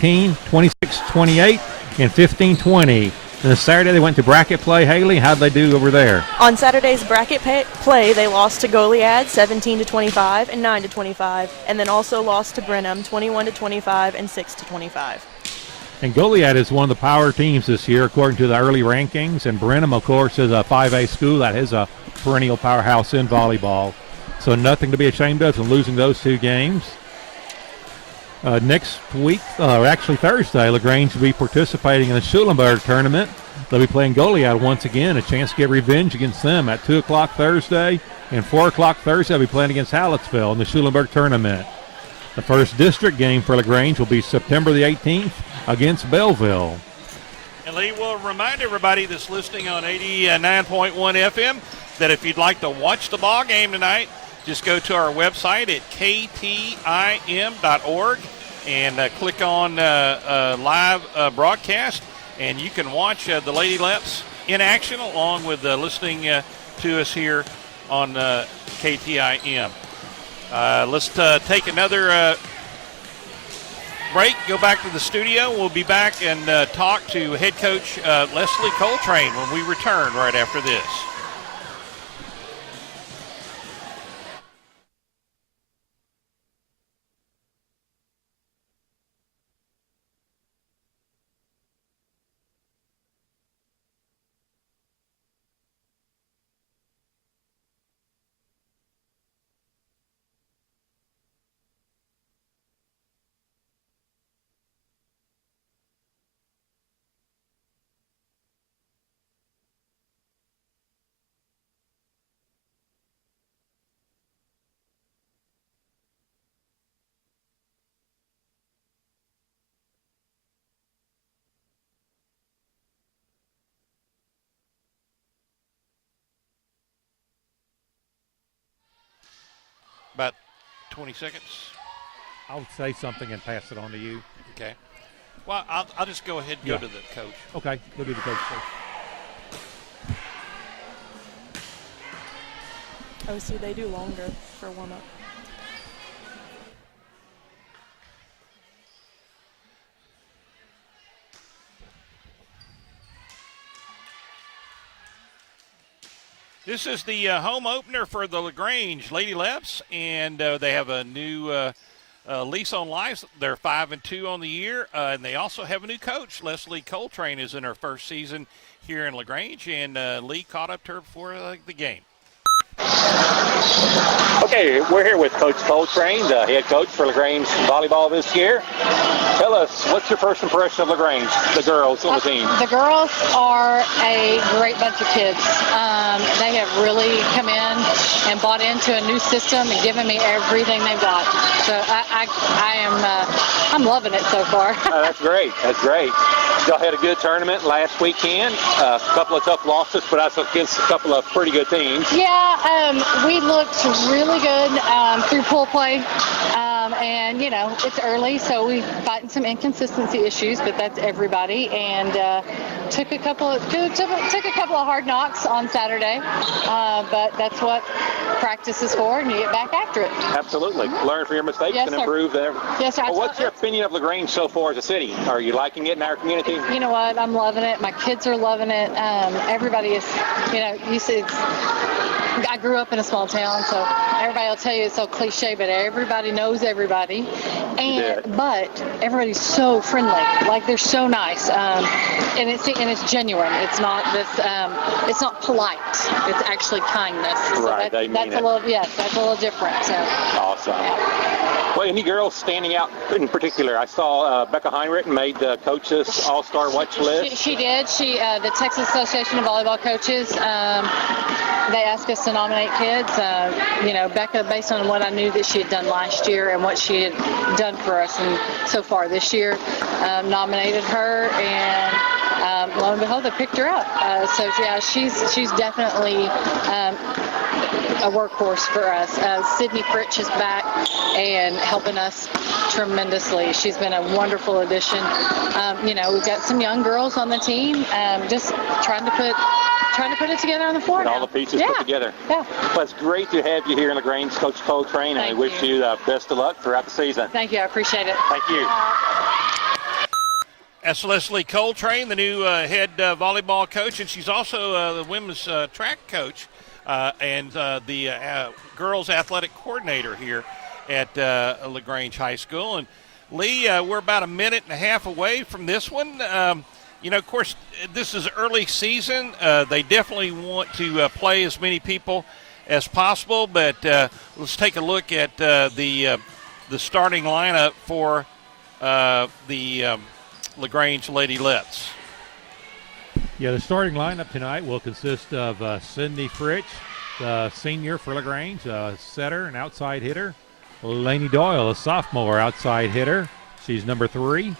18, 26-28, and 15-20. And Saturday they went to bracket play. Haley, how'd they do over there? On Saturday's bracket play, they lost to Goliad 17-25 and 9-25, and then also lost to Brenham 21-25 and 6-25. And Goliad is one of the power teams this year, according to the early rankings. And Brenham, of course, is a 5A school that is a perennial powerhouse in volleyball. So nothing to be ashamed of in losing those two games. Next week, or actually Thursday, LaGrange will be participating in the Schulenburg tournament. They'll be playing Goliad once again, a chance to get revenge against them at 2 o'clock Thursday. And 4 o'clock Thursday, they'll be playing against Hallettsville in the Schulenburg tournament. The first district game for LaGrange will be September the 18th against Belleville. And Lee will remind everybody that's listening on 89.1 FM that if you'd like to watch the ball game tonight, just go to our website at ktim.org and click on live broadcast, and you can watch the Lady Leps in action along with listening to us here on KTIM. Let's take another break, go back to the studio. We'll be back and talk to head coach Leslie Coltrane when we return right after this. About 20 seconds. I would say something and pass it on to you. Okay. Well, I'll just go ahead and go to the coach. Okay, go to the coach first. Oh, see, they do longer for warm-up. This is the home opener for the LaGrange Lady Leps, and they have a new lease on life. They're 5-2 on the year, and they also have a new coach. Leslie Coltrane is in her first season here in LaGrange, and Lee caught up to her before the game. Okay, we're here with Coach Coltrane, the head coach for LaGrange volleyball this year. Tell us, what's your first impression of LaGrange, the girls on the team? The girls are a great bunch of kids. They have really come in and bought into a new system and given me everything they've got. So I'm loving it so far. Oh, that's great. That's great. Y'all had a good tournament last weekend. A couple of tough losses, but also against a couple of pretty good teams. Yeah, we looked really good through pool play. And, you know, it's early, so we're fighting some inconsistency issues, but that's everybody. And took a couple of hard knocks on Saturday, but that's what practice is for, and you get back after it. Absolutely. Learn from your mistakes and improve there. Yes, sir. Well, what's your opinion of LaGrange so far as a city? Are you liking it in our community? You know what? I'm loving it. My kids are loving it. Everybody is, you know, I grew up in a small town, so everybody will tell you it's so cliche, but everybody knows everybody. But everybody's so friendly. Like, they're so nice. And it's genuine. It's not this. It's not polite. It's actually kindness. So right. That's a little different. So. Awesome. Yeah. Well, any girls standing out in particular? I saw Becca Heinrich made the coaches all-star watch list. She did. The Texas Association of Volleyball Coaches. They asked us to nominate kids. You know, Becca, based on what I knew that she had done last year and what she had done for us and so far this year, nominated her, and lo and behold, they picked her up. So yeah, she's definitely a workhorse for us. Sydney Fritsch is back and helping us tremendously. She's been a wonderful addition. You know, we've got some young girls on the team, just trying to put it together on the floor. And all the pieces put together. Yeah. Well, it's great to have you here in LaGrange, Coach Coltrane, and I wish you the best of luck throughout the season. Thank you. I appreciate it. Thank you. That's Leslie Coltrane, the new head volleyball coach, and she's also the women's track coach and the girls athletic coordinator here at LaGrange High School. And Lee, we're about a minute and a half away from this one. Of course, this is early season. They definitely want to play as many people as possible, but let's take a look at the starting lineup for the LaGrange Lady Leps. Yeah, the starting lineup tonight will consist of Cindy Fritsch, the senior for LaGrange, a setter and outside hitter. Lainey Doyle, a sophomore outside hitter. She's number 3.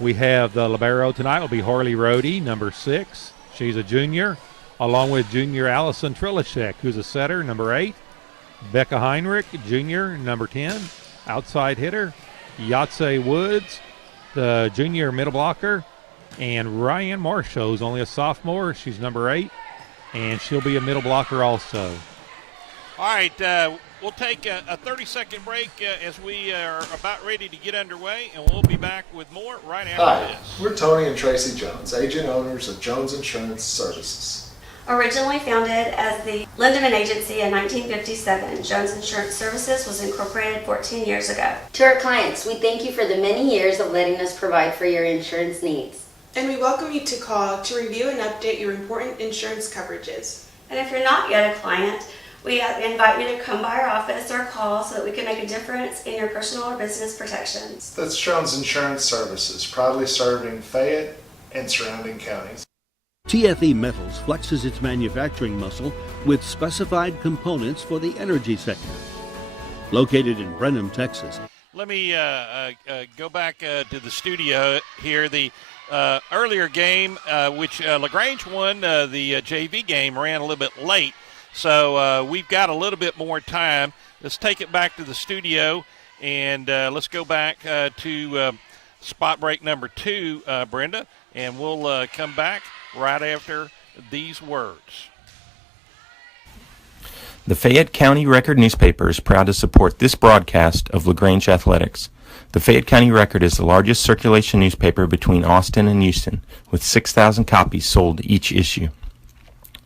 We have the libero tonight will be Harley Rohde, number 6. She's a junior, along with junior Allison Trilishek, who's a setter, number 8. Becca Heinrich, junior, number 10, outside hitter. Yatse Woods, the junior middle blocker. And Ryan Marshall, who's only a sophomore. She's number 8, and she'll be a middle blocker also. All right, we'll take a 30-second break as we are about ready to get underway, and we'll be back with more right after Hi, this. we're Tony and Tracy Jones, agent owners of Jones Insurance Services. Originally founded as the Lindemann Agency in 1957, Jones Insurance Services was incorporated 14 years ago. To our clients, we thank you for the many years of letting us provide for your insurance needs. And we welcome you to call to review and update your important insurance coverages. And if you're not yet a client, we invite you to come by our office or call so that we can make a difference in your personal or business protections. That's Jones Insurance Services, proudly serving Fayette and surrounding counties. TFE Metals flexes its manufacturing muscle with specified components for the energy sector. Located in Brenham, Texas. Let me go back to the studio here. The earlier game, which LaGrange won, the JV game, ran a little bit late. So we've got a little bit more time. Let's take it back to the studio, and let's go back to spot break number 2, Brenda, and we'll come back right after these words. The Fayette County Record newspaper is proud to support this broadcast of LaGrange Athletics. The Fayette County Record is the largest circulation newspaper between Austin and Houston, with 6,000 copies sold each issue.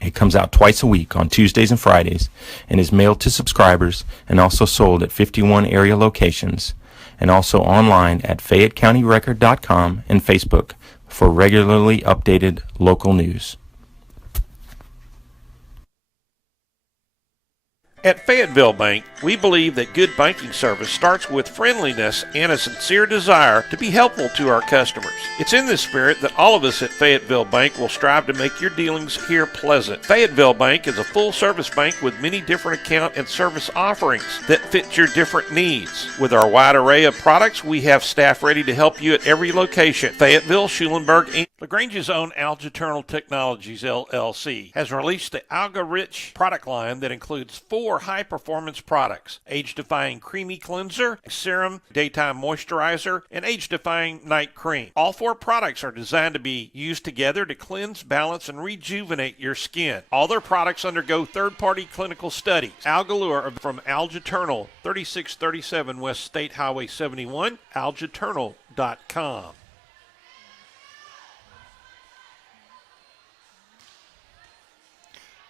It comes out twice a week on Tuesdays and Fridays and is mailed to subscribers and also sold at 51 area locations and also online at FayetteCountyRecord.com and Facebook for regularly updated local news. At Fayetteville Bank, we believe that good banking service starts with friendliness and a sincere desire to be helpful to our customers. It's in this spirit that all of us at Fayetteville Bank will strive to make your dealings here pleasant. Fayetteville Bank is a full-service bank with many different account and service offerings that fit your different needs. With our wide array of products, we have staff ready to help you at every location. Fayetteville, Schulenburg, Inc. LaGrange's own Algaternal Technologies, LLC, has released the Alga-Rich product line that includes 4 high-performance products: age-defying creamy cleanser, serum, daytime moisturizer, and age-defying night cream. All 4 products are designed to be used together to cleanse, balance, and rejuvenate your skin. All their products undergo third-party clinical studies. Algalure from Algaternal, 3637 West State Highway 71, algaternal.com.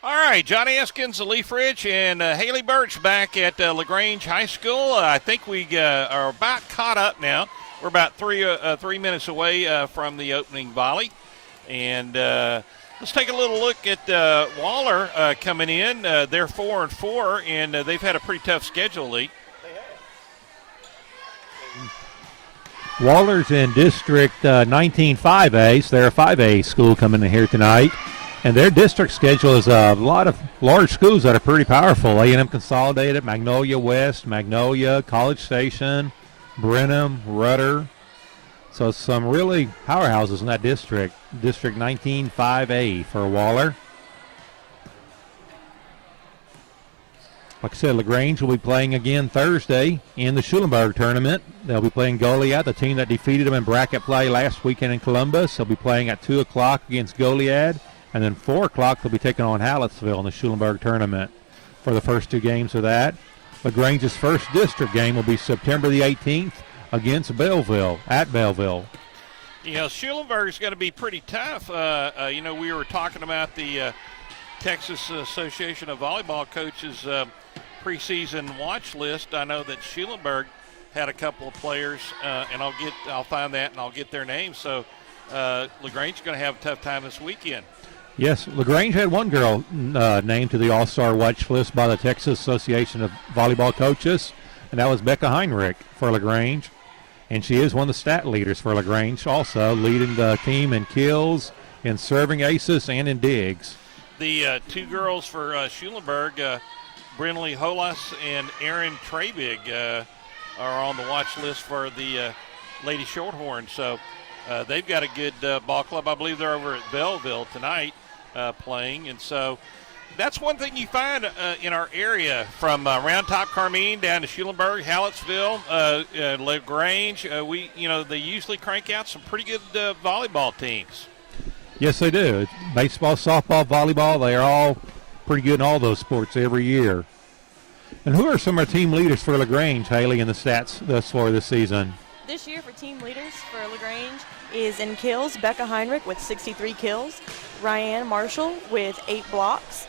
All right, Johnny Eskins, Lee Fritsch, and Haley Birch back at LaGrange High School. I think we are about caught up now. We're about 3 minutes away from the opening volley. And let's take a little look at Waller coming in. They're 4-4, and they've had a pretty tough schedule, Lee. Waller's in District 19 5A, so they're a 5A school coming in here tonight. And their district schedule is a lot of large schools that are pretty powerful. A&M Consolidated, Magnolia West, Magnolia, College Station, Brenham, Rudder. So some really powerhouses in that district. District 19 5A for Waller. Like I said, LaGrange will be playing again Thursday in the Schulenburg tournament. They'll be playing Goliad, the team that defeated them in bracket play last weekend in Columbus. They'll be playing at 2 o'clock against Goliad. And then 4 o'clock, they'll be taking on Hallettsville in the Schulenburg tournament for the first 2 games of that. LaGrange's first district game will be September the 18th against Belleville, at Belleville. You know, Schulenburg is going to be pretty tough. We were talking about the Texas Association of Volleyball Coaches preseason watch list. I know that Schulenburg had a couple of players, and I'll find that and I'll get their names. So LaGrange is going to have a tough time this weekend. Yes, LaGrange had one girl named to the All-Star watch list by the Texas Association of Volleyball Coaches, and that was Becca Heinrich for LaGrange. And she is one of the stat leaders for LaGrange, also leading the team in kills, in serving aces, and in digs. The two girls for Schulenburg, Brinley Holas and Erin Trabig, are on the watch list for the Lady Shorthorn. So they've got a good ball club. I believe they're over at Belleville tonight playing. And so that's one thing you find in our area, from Round Top Carmine down to Schulenburg, Hallettsville, LaGrange. They usually crank out some pretty good volleyball teams. Yes, they do. Baseball, softball, volleyball, they are all pretty good in all those sports every year. And who are some of our team leaders for LaGrange, Haley, in the stats thus far this season? This year for team leaders for LaGrange is in kills, Becca Heinrich with 63 kills, Ryan Marshall with 8 blocks.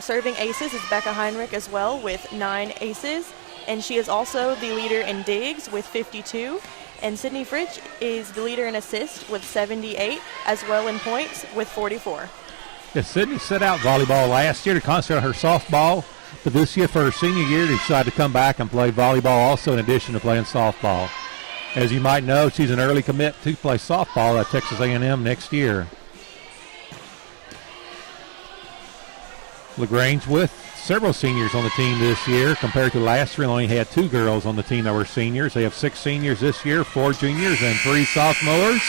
Serving aces is Becca Heinrich as well with 9 aces, and she is also the leader in digs with 52. And Sydney Fritsch is the leader in assists with 78, as well in points with 44. Yes, Sydney set out volleyball last year to concentrate on her softball, but this year for her senior year decided to come back and play volleyball also in addition to playing softball. As you might know, she's an early commit to play softball at Texas A&M next year. LaGrange with several seniors on the team this year. Compared to last year, only had 2 girls on the team that were seniors. They have 6 seniors this year, 4 juniors, and 3 sophomores.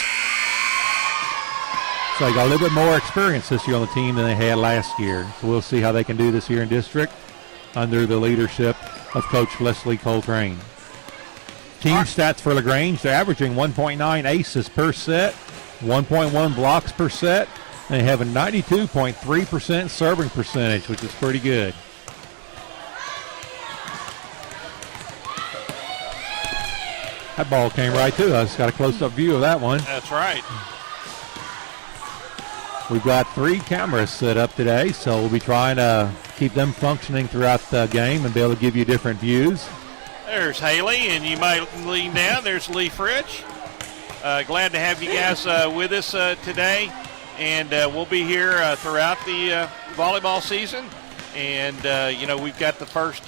So they got a little bit more experience this year on the team than they had last year. So we'll see how they can do this year in district under the leadership of Coach Leslie Coltrane. Team stats for LaGrange, they're averaging 1.9 aces per set, 1.1 blocks per set. They have a 92.3% serving percentage, which is pretty good. That ball came right to us. Got a close-up view of that one. That's right. We've got 3 cameras set up today, so we'll be trying to keep them functioning throughout the game and be able to give you different views. There's Haley, and you might lean down. There's Lee Fritsch. Glad to have you guys with us today. And we'll be here throughout the volleyball season. And, we've got the first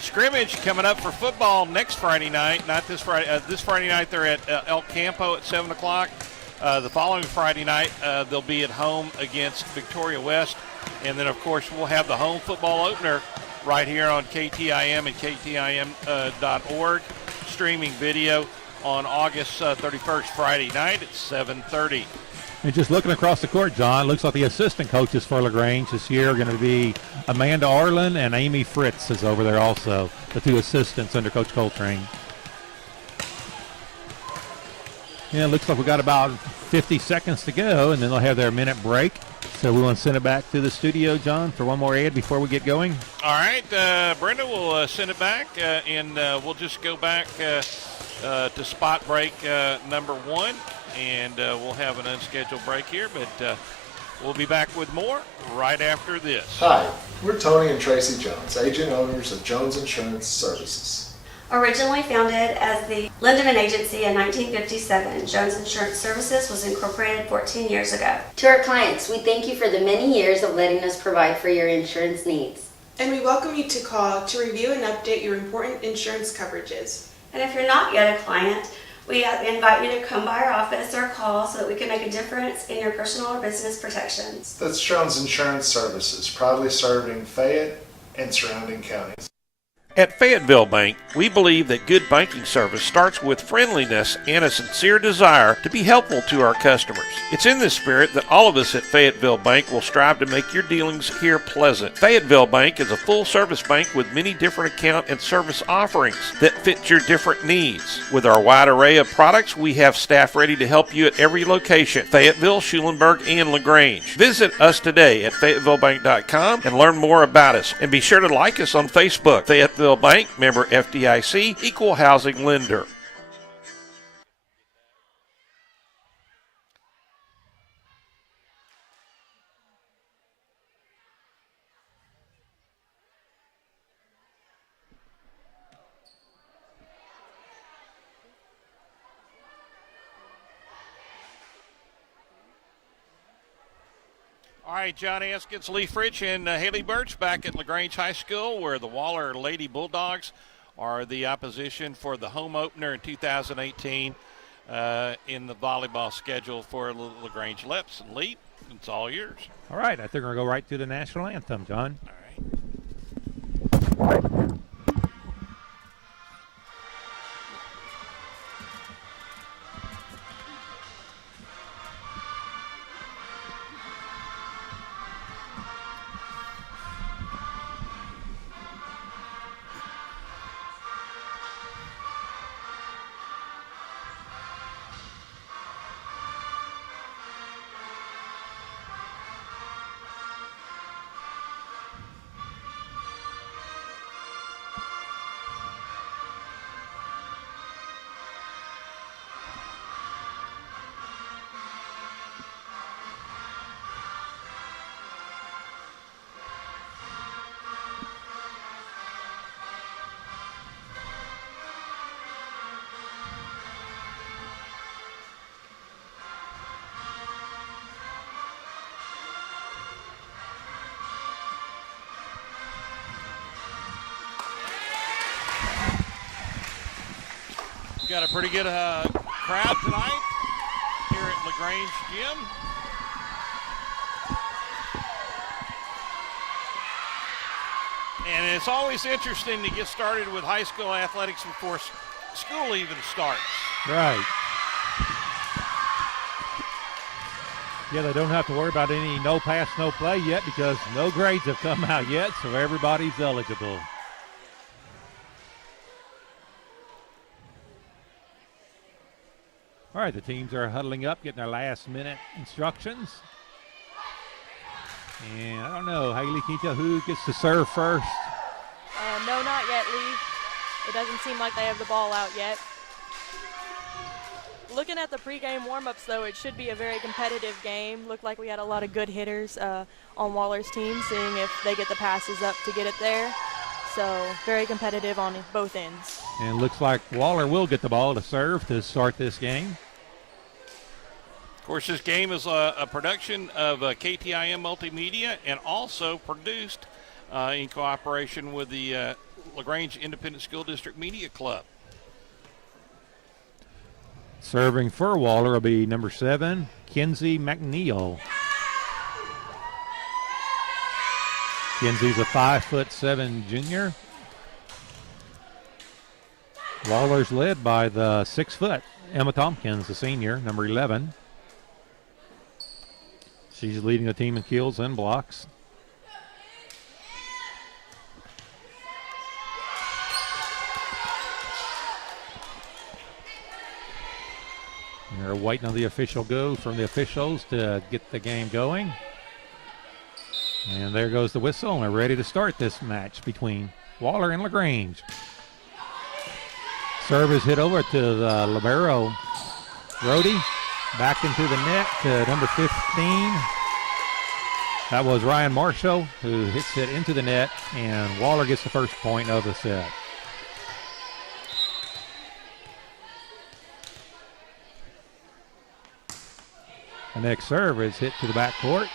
scrimmage coming up for football next Friday night. Not this Friday. This Friday night they're at El Campo at 7 o'clock. The following Friday night they'll be at home against Victoria West. And then, of course, we'll have the home football opener right here on KTIM and KTIM.org, streaming video on August 31st, Friday night at 7:30. And just looking across the court, John, looks like the assistant coaches for LaGrange this year are going to be Amanda Arlen and Amy Fritz is over there also, the 2 assistants under Coach Coltrane. Yeah, it looks like we got about 50 seconds to go, and then they'll have their minute break. So we want to send it back to the studio, John, for one more ad before we get going. All right, Brenda will send it back, and we'll just go back to spot break number 1. And we'll have an unscheduled break here, but we'll be back with more right after this. Hi, we're Tony and Tracy Jones, agent owners of Jones Insurance Services. Originally founded as the Lindemann Agency in 1957, Jones Insurance Services was incorporated 14 years ago. To our clients, we thank you for the many years of letting us provide for your insurance needs. And we welcome you to call to review and update your important insurance coverages. And if you're not yet a client, we invite you to come by our office or call so that we can make a difference in your personal or business protections. That's Jones Insurance Services, proudly serving Fayette and surrounding counties. At Fayetteville Bank, we believe that good banking service starts with friendliness and a sincere desire to be helpful to our customers. It's in this spirit that all of us at Fayetteville Bank will strive to make your dealings here pleasant. Fayetteville Bank is a full-service bank with many different account and service offerings that fit your different needs. With our wide array of products, we have staff ready to help you at every location: Fayetteville, Schulenburg, and LaGrange. Visit us today at FayettevilleBank.com and learn more about us. And be sure to like us on Facebook. Fayetteville Bank, member FDIC, equal housing lender. All right, John Askins, Lee Fritch, and Haley Birch back at LaGrange High School, where the Waller Lady Bulldogs are the opposition for the home opener in 2018 in the volleyball schedule for LaGrange Leps. And Lee, it's all yours. All right, I think we're going to go right to the national anthem, John. All right. Got a pretty good crowd tonight here at LaGrange Gym. And it's always interesting to get started with high school athletics before school even starts. Right. Yeah, they don't have to worry about any no pass, no play yet because no grades have come out yet, so everybody's eligible. All right, the teams are huddling up, getting their last-minute instructions. And I don't know, Haley, can you tell who gets to serve first? No, not yet, Lee. It doesn't seem like they have the ball out yet. Looking at the pregame warm-ups, though, it should be a very competitive game. Looked like we had a lot of good hitters on Waller's team, seeing if they get the passes up to get it there. So very competitive on both ends. And looks like Waller will get the ball to serve to start this game. Of course, this game is a production of KTIM Multimedia and also produced in cooperation with the LaGrange Independent School District Media Club. Serving for Waller will be number 7, Kenzie McNeil. Kenzie's a 5'7" junior. Waller's led by the 6' Emma Tompkins, the senior, number 11. She's leading the team in kills and blocks. They're waiting on the official go from the officials to get the game going. And there goes the whistle, and they're ready to start this match between Waller and LaGrange. Serve is hit over to the libero, Brody. Back into the net to number 15. That was Ryan Marshall who hits it into the net, and Waller gets the first point of the set. The next serve is hit to the backcourt.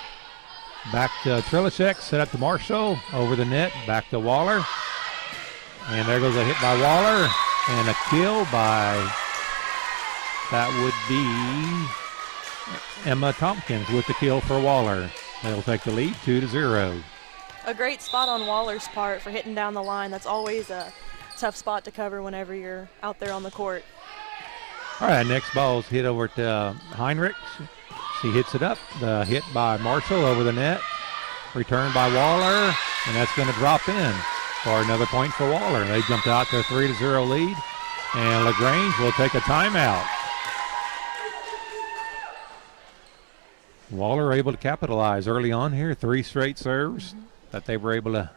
Back to Trilachek, set up to Marshall, over the net, back to Waller. And there goes a hit by Waller, and a kill by, that would be Emma Tompkins with the kill for Waller. They'll take the lead 2-0. A great spot on Waller's part for hitting down the line. That's always a tough spot to cover whenever you're out there on the court. All right, next ball is hit over to Heinrich. She hits it up. The hit by Marshall over the net. Returned by Waller, and that's going to drop in for another point for Waller. They jumped out to a 3-0 lead, and LaGrange will take a timeout. Waller able to capitalize early on here. 3 straight serves that they were able to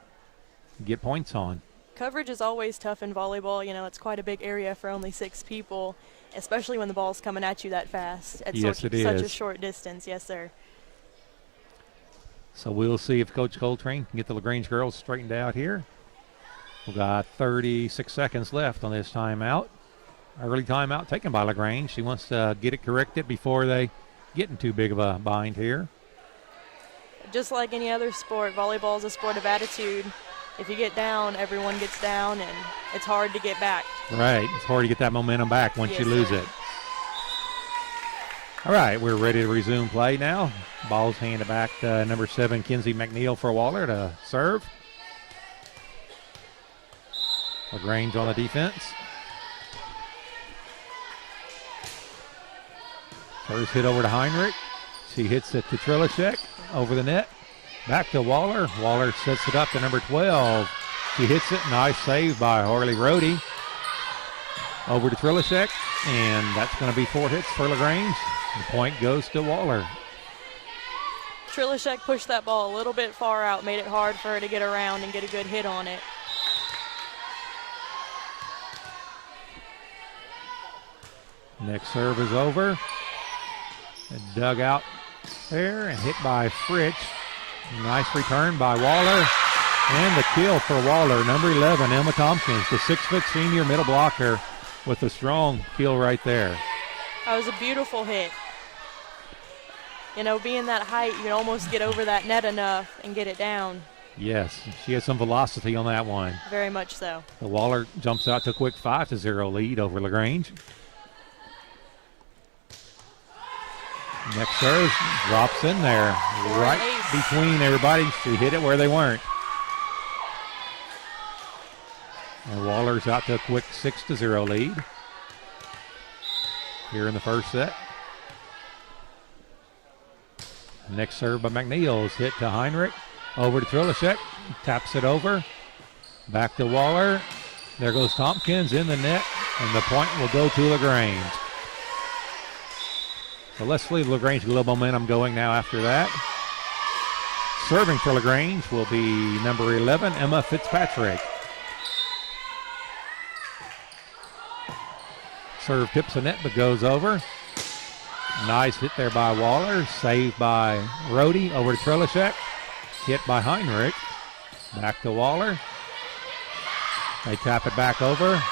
get points on. Coverage is always tough in volleyball. You know, it's quite a big area for only 6 people, especially when the ball's coming at you that fast at yes, it is. Such a short distance. Yes, sir. So we'll see if Coach Coltrane can get the LaGrange girls straightened out here. We've got 36 seconds left on this timeout. Early timeout taken by LaGrange. She wants to get it corrected before they get in too big of a bind here. Just like any other sport, volleyball is a sport of attitude. If you get down, everyone gets down, and it's hard to get back. Right. It's hard to get that momentum back once Yes, you lose sir. it. All right, we're ready to resume play now. Ball's handed back to number 7, Kinsey McNeil for Waller to serve. LaGrange on the defense. First hit over to Heinrich. She hits it to Trilishek over the net. Back to Waller. Waller sets it up to number 12. She hits it. Nice save by Harley Rohde. Over to Trilishek, and that's going to be 4 hits for LaGrange. The point goes to Waller. Trilishek pushed that ball a little bit far out, made it hard for her to get around and get a good hit on it. Next serve is over. And dug out there and hit by Fritsch. Nice return by Waller. And the kill for Waller, number 11, Emma Tompkins, the 6-foot senior middle blocker with a strong kill right there. That was a beautiful hit. You know, being that height, you can almost get over that net enough and get it down. Yes, she has some velocity on that one. Very much so. The Waller jumps out to a quick 5-0 lead over LaGrange. Next serve drops in there, right between everybody. She hit it where they weren't. And Waller's out to a quick 6-0 lead here in the first set. Next serve by McNeil is hit to Heinrich. Over to Trilishek. Taps it over. Back to Waller. There goes Tompkins in the net, and the point will go to LaGrange. So let's leave LaGrange a little momentum going now after that. Serving for LaGrange will be number 11, Emma Fitzpatrick. Serve tips the net but goes over. Nice hit there by Waller. Saved by Rohde. Over to Trilishek. Hit by Heinrich. Back to Waller. They tap it back over.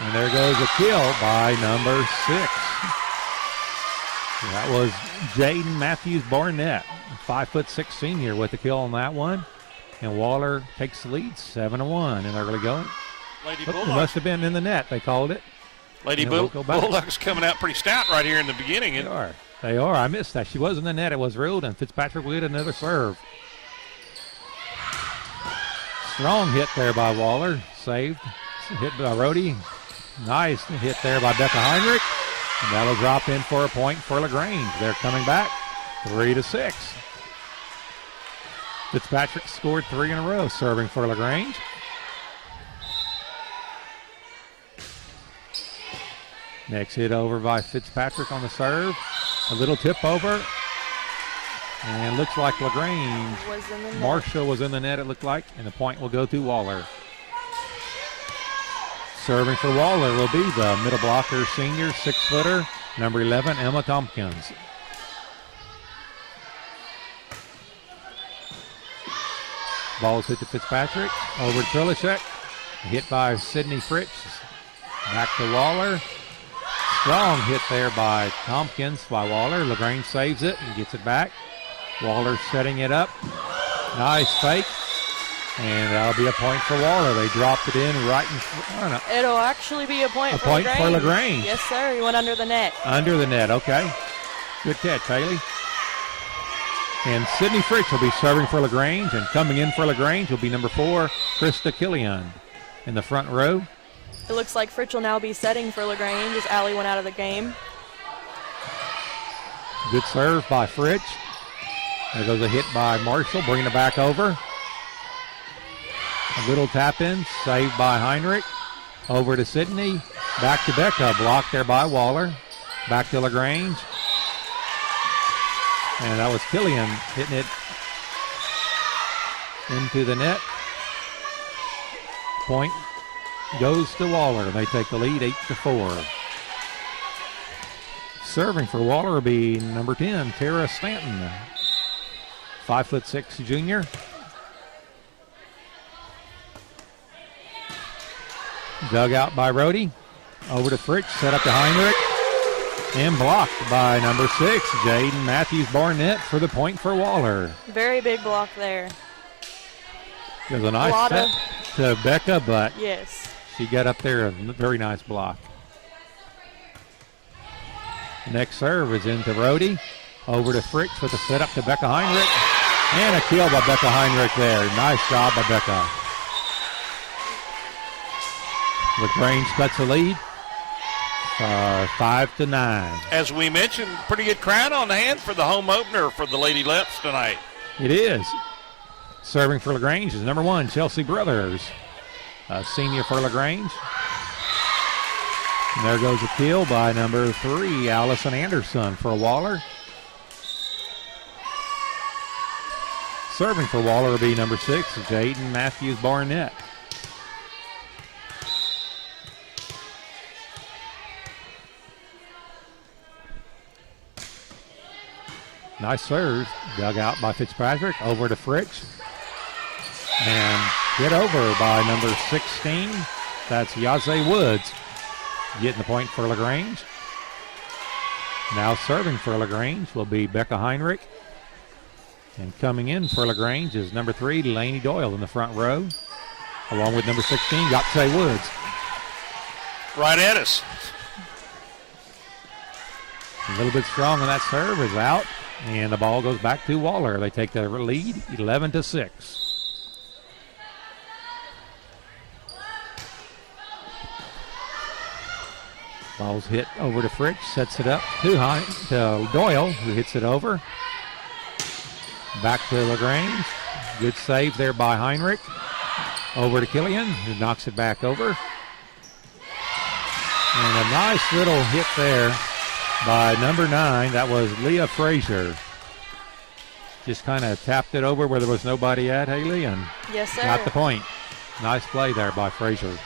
And there goes a kill by number 6. That was Jaden Matthews Barnett, 5'6" senior with the kill on that one. And Waller takes the lead 7-1 in early going. Lady It Bulldogs. must have been in the net, they called it. Lady And we'll go back. Bulldogs coming out pretty stout right here in the beginning. They are. They are. I missed that. She was in the net. It was ruled, and Fitzpatrick will get another serve. Strong hit there by Waller. Saved. Hit by Rohde. Nice hit there by Becca Heinrich. And that'll drop in for a point for LaGrange. They're coming back 3-6. Fitzpatrick scored 3 in a row, serving for LaGrange. Next hit over by Fitzpatrick on the serve. A little tip over. And looks like LaGrange. Marshall was in the net, it looked like. And the point will go to Waller. Serving for Waller will be the middle blocker senior, 6-footer, number 11, Emma Tompkins. Ball's hit to Fitzpatrick. Over to Trilishek. Hit by Sydney Fritsch. Back to Waller. Strong hit there by Tompkins by Waller. LaGrange saves it and gets it back. Waller setting it up. Nice fake. And that'll be a point for Waller. They dropped it in right in front. It'll actually be a point for LaGrange. For LaGrange. Yes, sir. He went under the net. Under the net, okay. Good catch, Haley. And Sydney Fritsch will be serving for LaGrange, and coming in for LaGrange will be number 4, Krista Killian in the front row. It looks like Fritsch will now be setting for LaGrange as Allie went out of the game. Good serve by Fritsch. There goes a hit by Marshall, bringing it back over. A little tap in, saved by Heinrich. Over to Sydney. Back to Becca, blocked there by Waller. Back to LaGrange. And that was Killian hitting it into the net. Point goes to Waller. They take the lead 8-4. Serving for Waller will be number 10, Tara Stanton. 5'6" junior. Dug out by Rohde. Over to Fritsch, set up to Heinrich. And blocked by number 6, Jaden Matthews Barnett for the point for Waller. Very big block there. There's a nice set to Becca, but yes, she got up there, a very nice block. Next serve is into Rhodey. Over to Fricks with a setup to Becca Heinrich. And a kill by Becca Heinrich there. Nice job by Becca. LaGrange cuts the lead. 5-9. As we mentioned, pretty good crowd on hand for the home opener for the Lady Leps tonight. It is. Serving for LaGrange is number 1, Chelsea Brothers, a senior for LaGrange. And there goes a kill by number 3, Allison Anderson for Waller. Serving for Waller will be number 6, Jaden Matthews Barnett. Nice serve, dug out by Fitzpatrick, over to Fricks. And hit over by number 16, that's Yazzie Woods. Getting the point for LaGrange. Now serving for LaGrange will be Becca Heinrich. And coming in for LaGrange is number 3, Delaney Doyle in the front row, along with number 16, Yazzie Woods. Right at us. A little bit strong on that serve, is out. And the ball goes back to Waller. They take the lead 11-6. Ball's hit over to Fritz, sets it up to Doyle, who hits it over. Back to LaGrange. Good save there by Heinrich. Over to Killian, who knocks it back over. And a nice little hit there by number 9, that was Leah Frazier. Just kind of tapped it over where there was nobody at, Haley, and yes, sir, got the point. Nice play there by Frazier.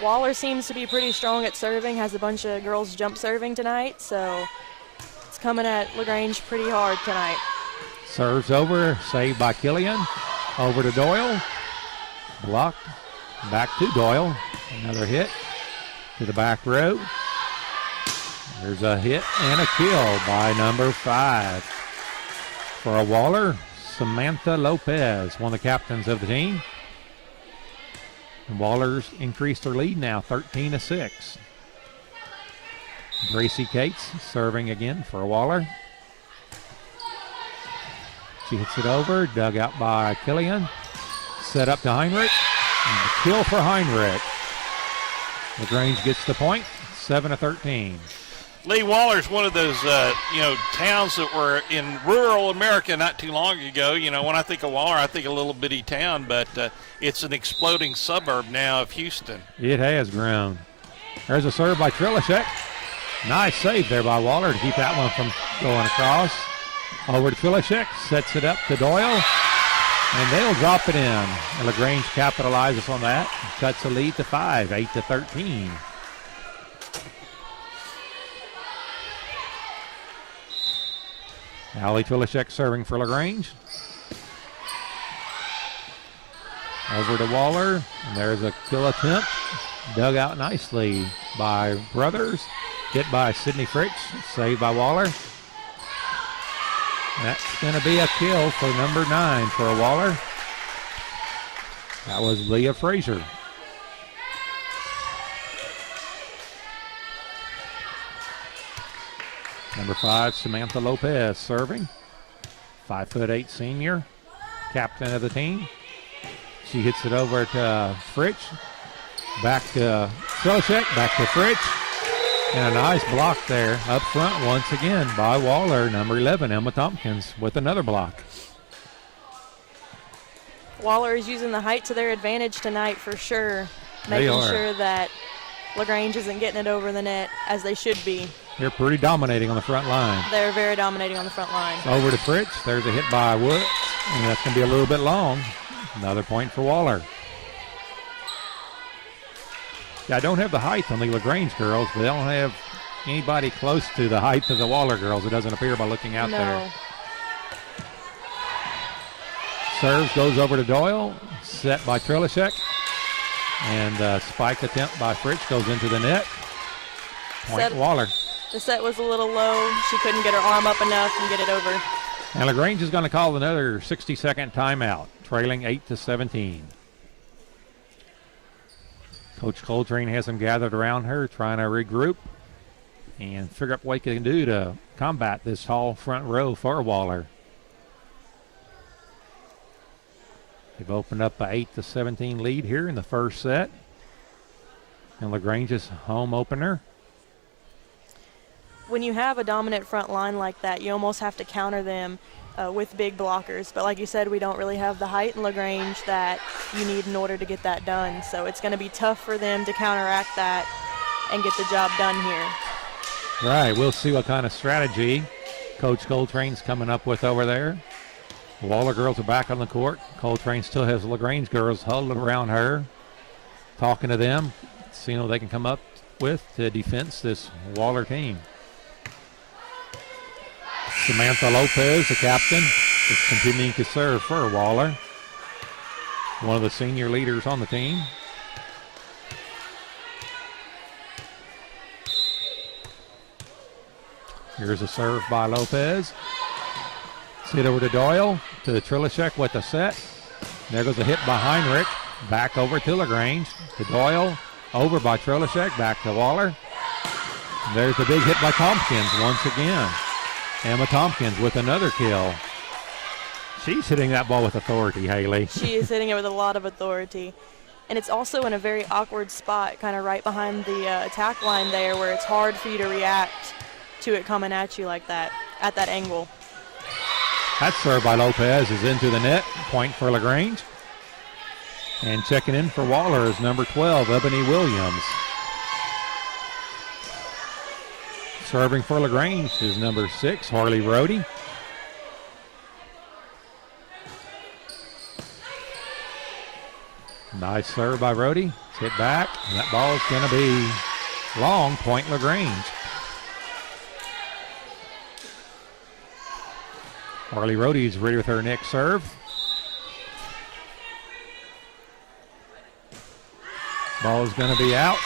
Waller seems to be pretty strong at serving, has a bunch of girls jump serving tonight, so it's coming at LaGrange pretty hard tonight. Serves over, saved by Killian. Over to Doyle. Blocked. Back to Doyle. Another hit to the back row. There's a hit and a kill by number 5. For a Waller, Samantha Lopez, one of the captains of the team. And Waller's increased their lead now, 13-6. Gracie Cates serving again for a Waller. She hits it over, dug out by Killian. Set up to Heinrich. And the kill for Heinrich. LaGrange gets the point, 7-13. Lee, Waller's one of those, towns that were in rural America not too long ago. You know, when I think of Waller, I think a little bitty town, but it's an exploding suburb now of Houston. It has grown. There's a serve by Trilishek. Nice save there by Waller to keep that one from going across. Over to Trilishek, sets it up to Doyle, and they'll drop it in. And LaGrange capitalizes on that, cuts the lead to 5, 8-13. Allie Trilishek serving for LaGrange. Over to Waller, and there's a kill attempt. Dug out nicely by Brothers. Hit by Sydney Fritz, saved by Waller. That's going to be a kill for number 9 for a Waller. That was Leah Frazier. Number 5, Samantha Lopez serving. 5'8" senior, captain of the team. She hits it over to Fritz. Back to Trilishek, back to Fritz. And a nice block there up front once again by Waller, number 11, Emma Tompkins, with another block. Waller is using the height to their advantage tonight for sure, making sure that LaGrange isn't getting it over the net as they should be. They're pretty dominating on the front line. They're very dominating on the front line. Over to Fritz. There's a hit by Woods, and that's going to be a little bit long. Another point for Waller. Yeah, I don't have the height on the LaGrange girls, but they don't have anybody close to the height of the Waller girls. It doesn't appear by looking out there. Serves goes over to Doyle, set by Trilishek, and spike attempt by Fritz goes into the net. Point Waller. The set was a little low. She couldn't get her arm up enough and get it over. And LaGrange is going to call another 60-second timeout, trailing 8-17. Coach Coltrane has them gathered around her, trying to regroup and figure out what they can do to combat this tall front row for Waller. They've opened up an 8-17 lead here in the first set. And LaGrange's home opener. When you have a dominant front line like that, you almost have to counter them with big blockers. But like you said, we don't really have the height in LaGrange that you need in order to get that done. So it's going to be tough for them to counteract that and get the job done here. Right, we'll see what kind of strategy Coach Coltrane's coming up with over there. The Waller girls are back on the court. Coltrane still has LaGrange girls huddled around her, talking to them, seeing what they can come up with to defense this Waller team. Samantha Lopez, the captain, is continuing to serve for Waller, one of the senior leaders on the team. Here's a serve by Lopez. Hit over to Doyle, to the Trilishek with the set. There goes a hit by Heinrich. Back over to LaGrange. To Doyle, over by Trilishek, back to Waller. There's the big hit by Tompkins once again. Emma Tompkins with another kill. She's hitting that ball with authority, Haley. She is hitting it with a lot of authority. And it's also in a very awkward spot, kind of right behind the attack line there, where it's hard for you to react to it coming at you like that, at that angle. That serve by Lopez is into the net. Point for LaGrange. And checking in for Waller is number 12, Ebony Williams. Serving for LaGrange is number 6, Harley Rohde. Nice serve by Rohde. It's hit back, and that ball is going to be long. Point LaGrange. Harley Rohde is ready with her next serve. Ball is going to be out.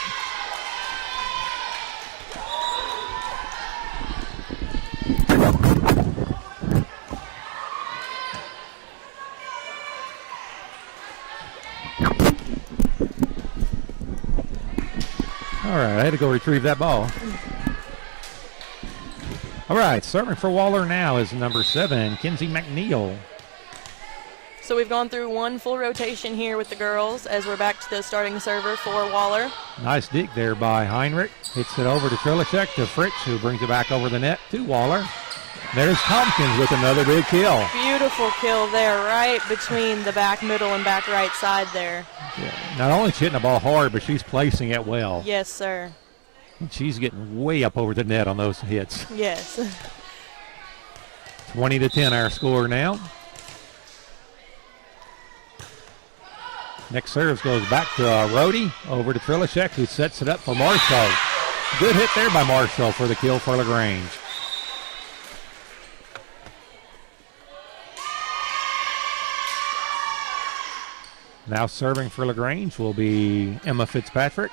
All right, I had to go retrieve that ball. All right, serving for Waller now is number 7, Kinsey McNeil. So we've gone through one full rotation here with the girls as we're back to the starting server for Waller. Nice dig there by Heinrich. Hits it over to Trilishek, to Fritz, who brings it back over the net to Waller. There's Tompkins with another big kill. Beautiful kill there, right between the back middle and back right side there. Yeah. Not only is she hitting the ball hard, but she's placing it well. Yes, sir. And she's getting way up over the net on those hits. Yes. 20-10 our score now. Next serve goes back to Rohde, over to Trilishek, who sets it up for Marshall. Good hit there by Marshall for the kill for LaGrange. Now serving for LaGrange will be Emma Fitzpatrick.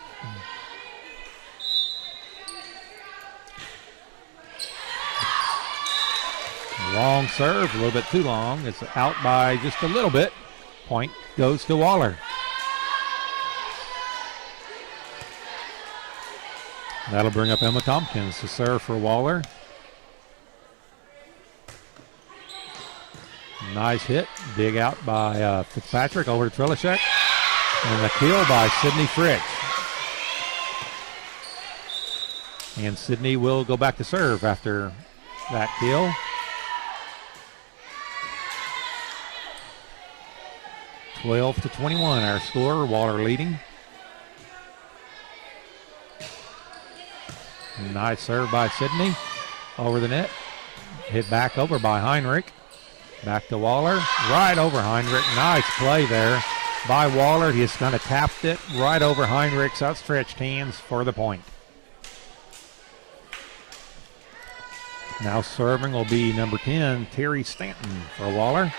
Long serve, a little bit too long. It's out by just a little bit. Point goes to Waller. That'll bring up Emma Tompkins to serve for Waller. Nice hit. Dig out by Fitzpatrick over to Trilishek. And the kill by Sydney Fritz. And Sydney will go back to serve after that kill. 12-21 our score. Waller leading. Nice serve by Sydney over the net. Hit back over by Heinrich. Back to Waller. Right over Heinrich. Nice play there by Waller. He just kind of tapped it right over Heinrich's outstretched hands for the point. Now serving will be number 10, Terry Stanton for Waller.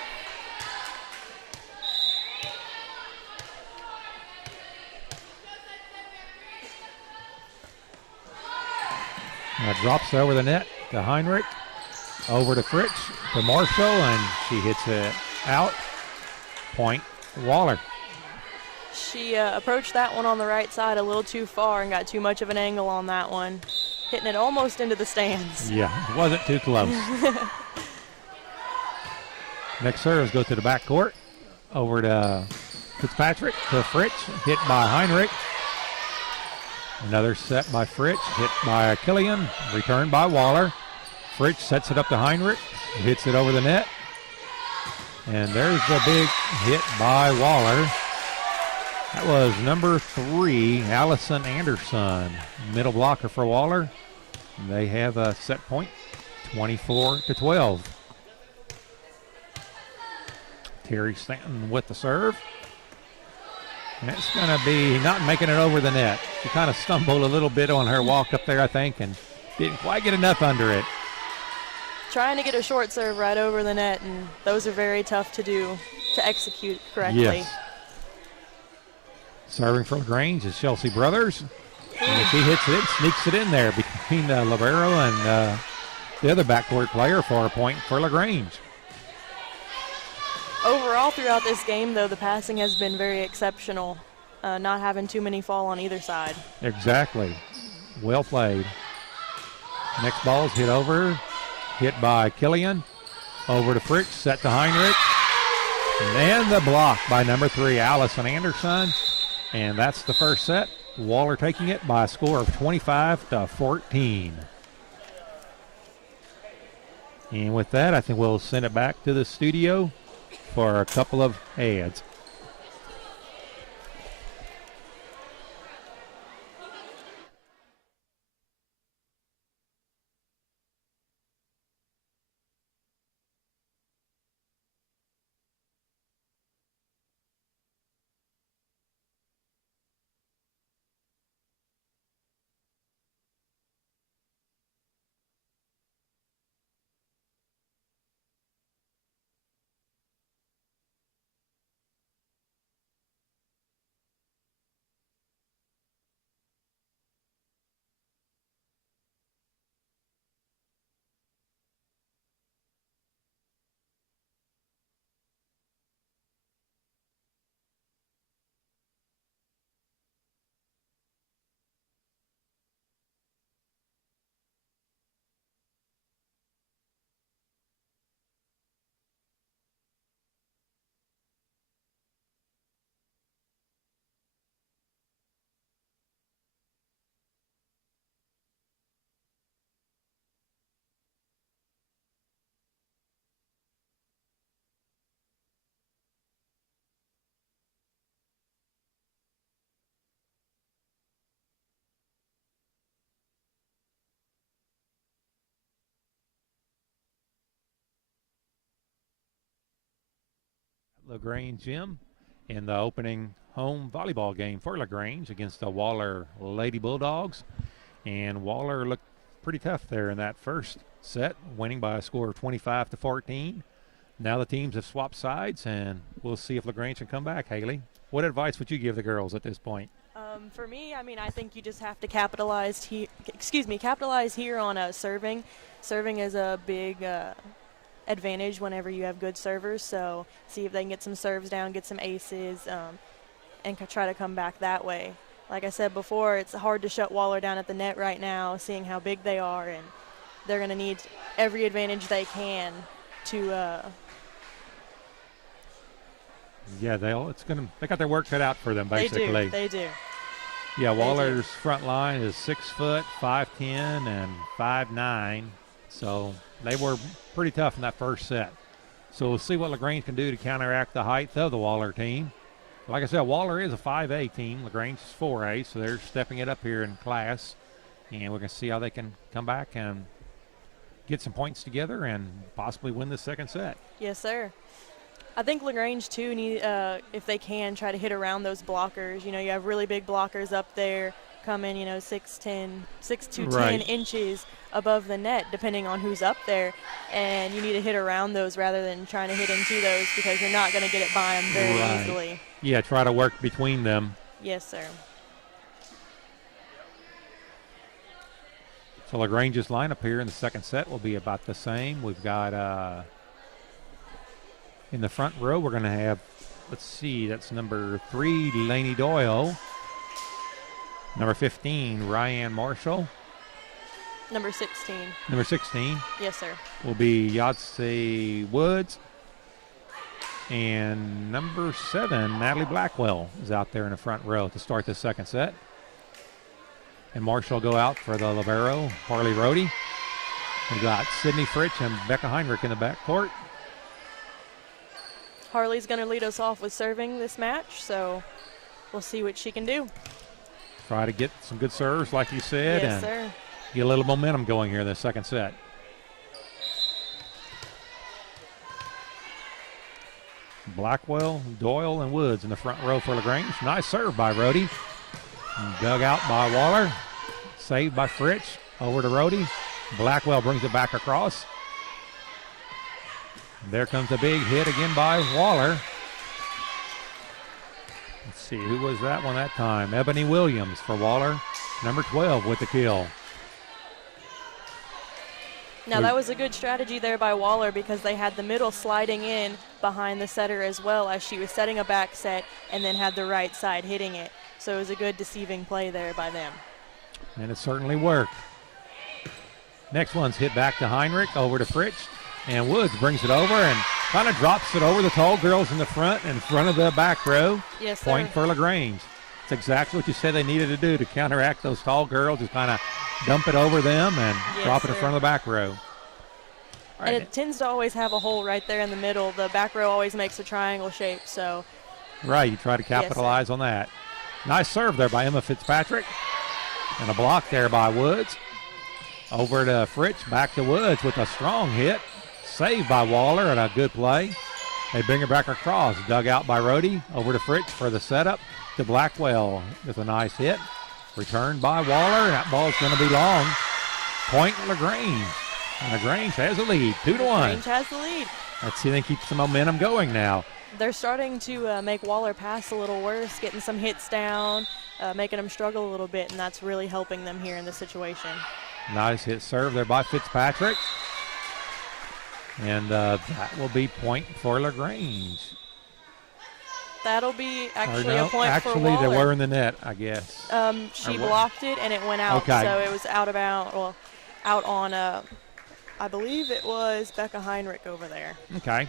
That drops over the net to Heinrich. Over to Fritz, to Marshall, and she hits it out. Point, Waller. She approached that one on the right side a little too far and got too much of an angle on that one, hitting it almost into the stands. Yeah, it wasn't too close. Next serves go to the back court. Over to Fitzpatrick, to Fritz, hit by Heinrich. Another set by Fritz, hit by Killian, returned by Waller. Fritz sets it up to Heinrich, hits it over the net. And there's the big hit by Waller. That was number 3, Allison Anderson, middle blocker for Waller. They have a set point, 24-12. Terry Stanton with the serve. And it's going to be not making it over the net. She kind of stumbled a little bit on her walk up there, I think, and didn't quite get enough under it. Trying to get a short serve right over the net, and those are very tough to do, to execute correctly. Yes. Serving from Grange is Chelsea Brothers. And she hits it, sneaks it in there between Libero and the other backcourt player for a point for LaGrange. Overall, throughout this game, though, the passing has been very exceptional, not having too many fall on either side. Exactly. Well played. Next ball's hit over, hit by Killian. Over to Fritz, set to Heinrich. And the block by number 3, Allison Anderson. And that's the first set. Waller taking it by a score of 25-14. And with that, I think we'll send it back to the studio for a couple of ads. LaGrange Gym in the opening home volleyball game for LaGrange against the Waller Lady Bulldogs. And Waller looked pretty tough there in that first set, winning by a score of 25-14. Now the teams have swapped sides, and we'll see if LaGrange can come back. Haley, what advice would you give the girls at this point? For me, I mean, I think you just have to capitalize here on serving. Serving is a big advantage whenever you have good servers, so see if they can get some serves down, get some aces, and try to come back that way. Like I said before, it's hard to shut Waller down at the net right now, seeing how big they are, and they're going to need every advantage they can to they got their work cut out for them, basically. They do. Yeah, Waller's front line is 6 foot, 5'10", and 5'9", so they were pretty tough in that first set. So we'll see what LaGrange can do to counteract the height of the Waller team. Like I said, Waller is a 5A team. LaGrange is 4A, so they're stepping it up here in class. And we're going to see how they can come back and get some points together and possibly win the second set. Yes, sir. I think LaGrange, too, if they can, try to hit around those blockers. You know, you have really big blockers up there coming, 6 to 10 inches above the net, depending on who's up there. And you need to hit around those rather than trying to hit into those, because you're not going to get it by them very easily. Yeah, try to work between them. Yes, sir. So LaGrange's lineup here in the second set will be about the same. We've got in the front row, we're going to have, let's see, that's number 3, Lainey Doyle. Number 15, Ryan Marshall. Number 16. Number 16 Yes, sir. will be Yahtzee Woods. And number 7, Natalie Blackwell, is out there in the front row to start the second set. And Marshall will go out for the libero, Harley Rohde. We've got Sydney Fritsch and Becca Heinrich in the backcourt. Harley's going to lead us off with serving this match, so we'll see what she can do. Try to get some good serves, like you said, Yes, and sir. get a little momentum going here in the second set. Blackwell, Doyle, and Woods in the front row for LaGrange. Nice serve by Rohde. Dug out by Waller. Saved by Fritsch. Over to Rohde. Blackwell brings it back across. There comes a big hit again by Waller. Let's see, who was that one that time? Ebony Williams for Waller. Number 12 with the kill. Now, that was a good strategy there by Waller because they had the middle sliding in behind the setter as well as she was setting a back set and then had the right side hitting it. So it was a good deceiving play there by them. And it certainly worked. Next one's hit back to Heinrich, over to Fritsch. And Woods brings it over and kind of drops it over the tall girls in front of the back row. Yes, sir. Point for LaGrange. It's exactly what you said they needed to do to counteract those tall girls, just kind of dump it over them and drop it in front of the back row. And it tends to always have a hole right there in the middle. The back row always makes a triangle shape, so. Right, you try to capitalize on that. Nice serve there by Emma Fitzpatrick. And a block there by Woods. Over to Fritsch, back to Woods with a strong hit. Saved by Waller and a good play. They bring it back across. Dug out by Rohde. Over to Fritsch for the setup to Blackwell with a nice hit. Returned by Waller. That ball's going to be long. Point LaGrange. And LaGrange has a lead, 2-1. LaGrange has the lead. Let's see if they keep some momentum going now. They're starting to make Waller pass a little worse, getting some hits down, making them struggle a little bit, and that's really helping them here in this situation. Nice hit serve there by Fitzpatrick. And that will be point for LaGrange. That'll be actually a point for Waller. Actually, they were in the net, I guess. She blocked it, and it went out, so it was out on, I believe it was Becca Heinrich over there. Okay.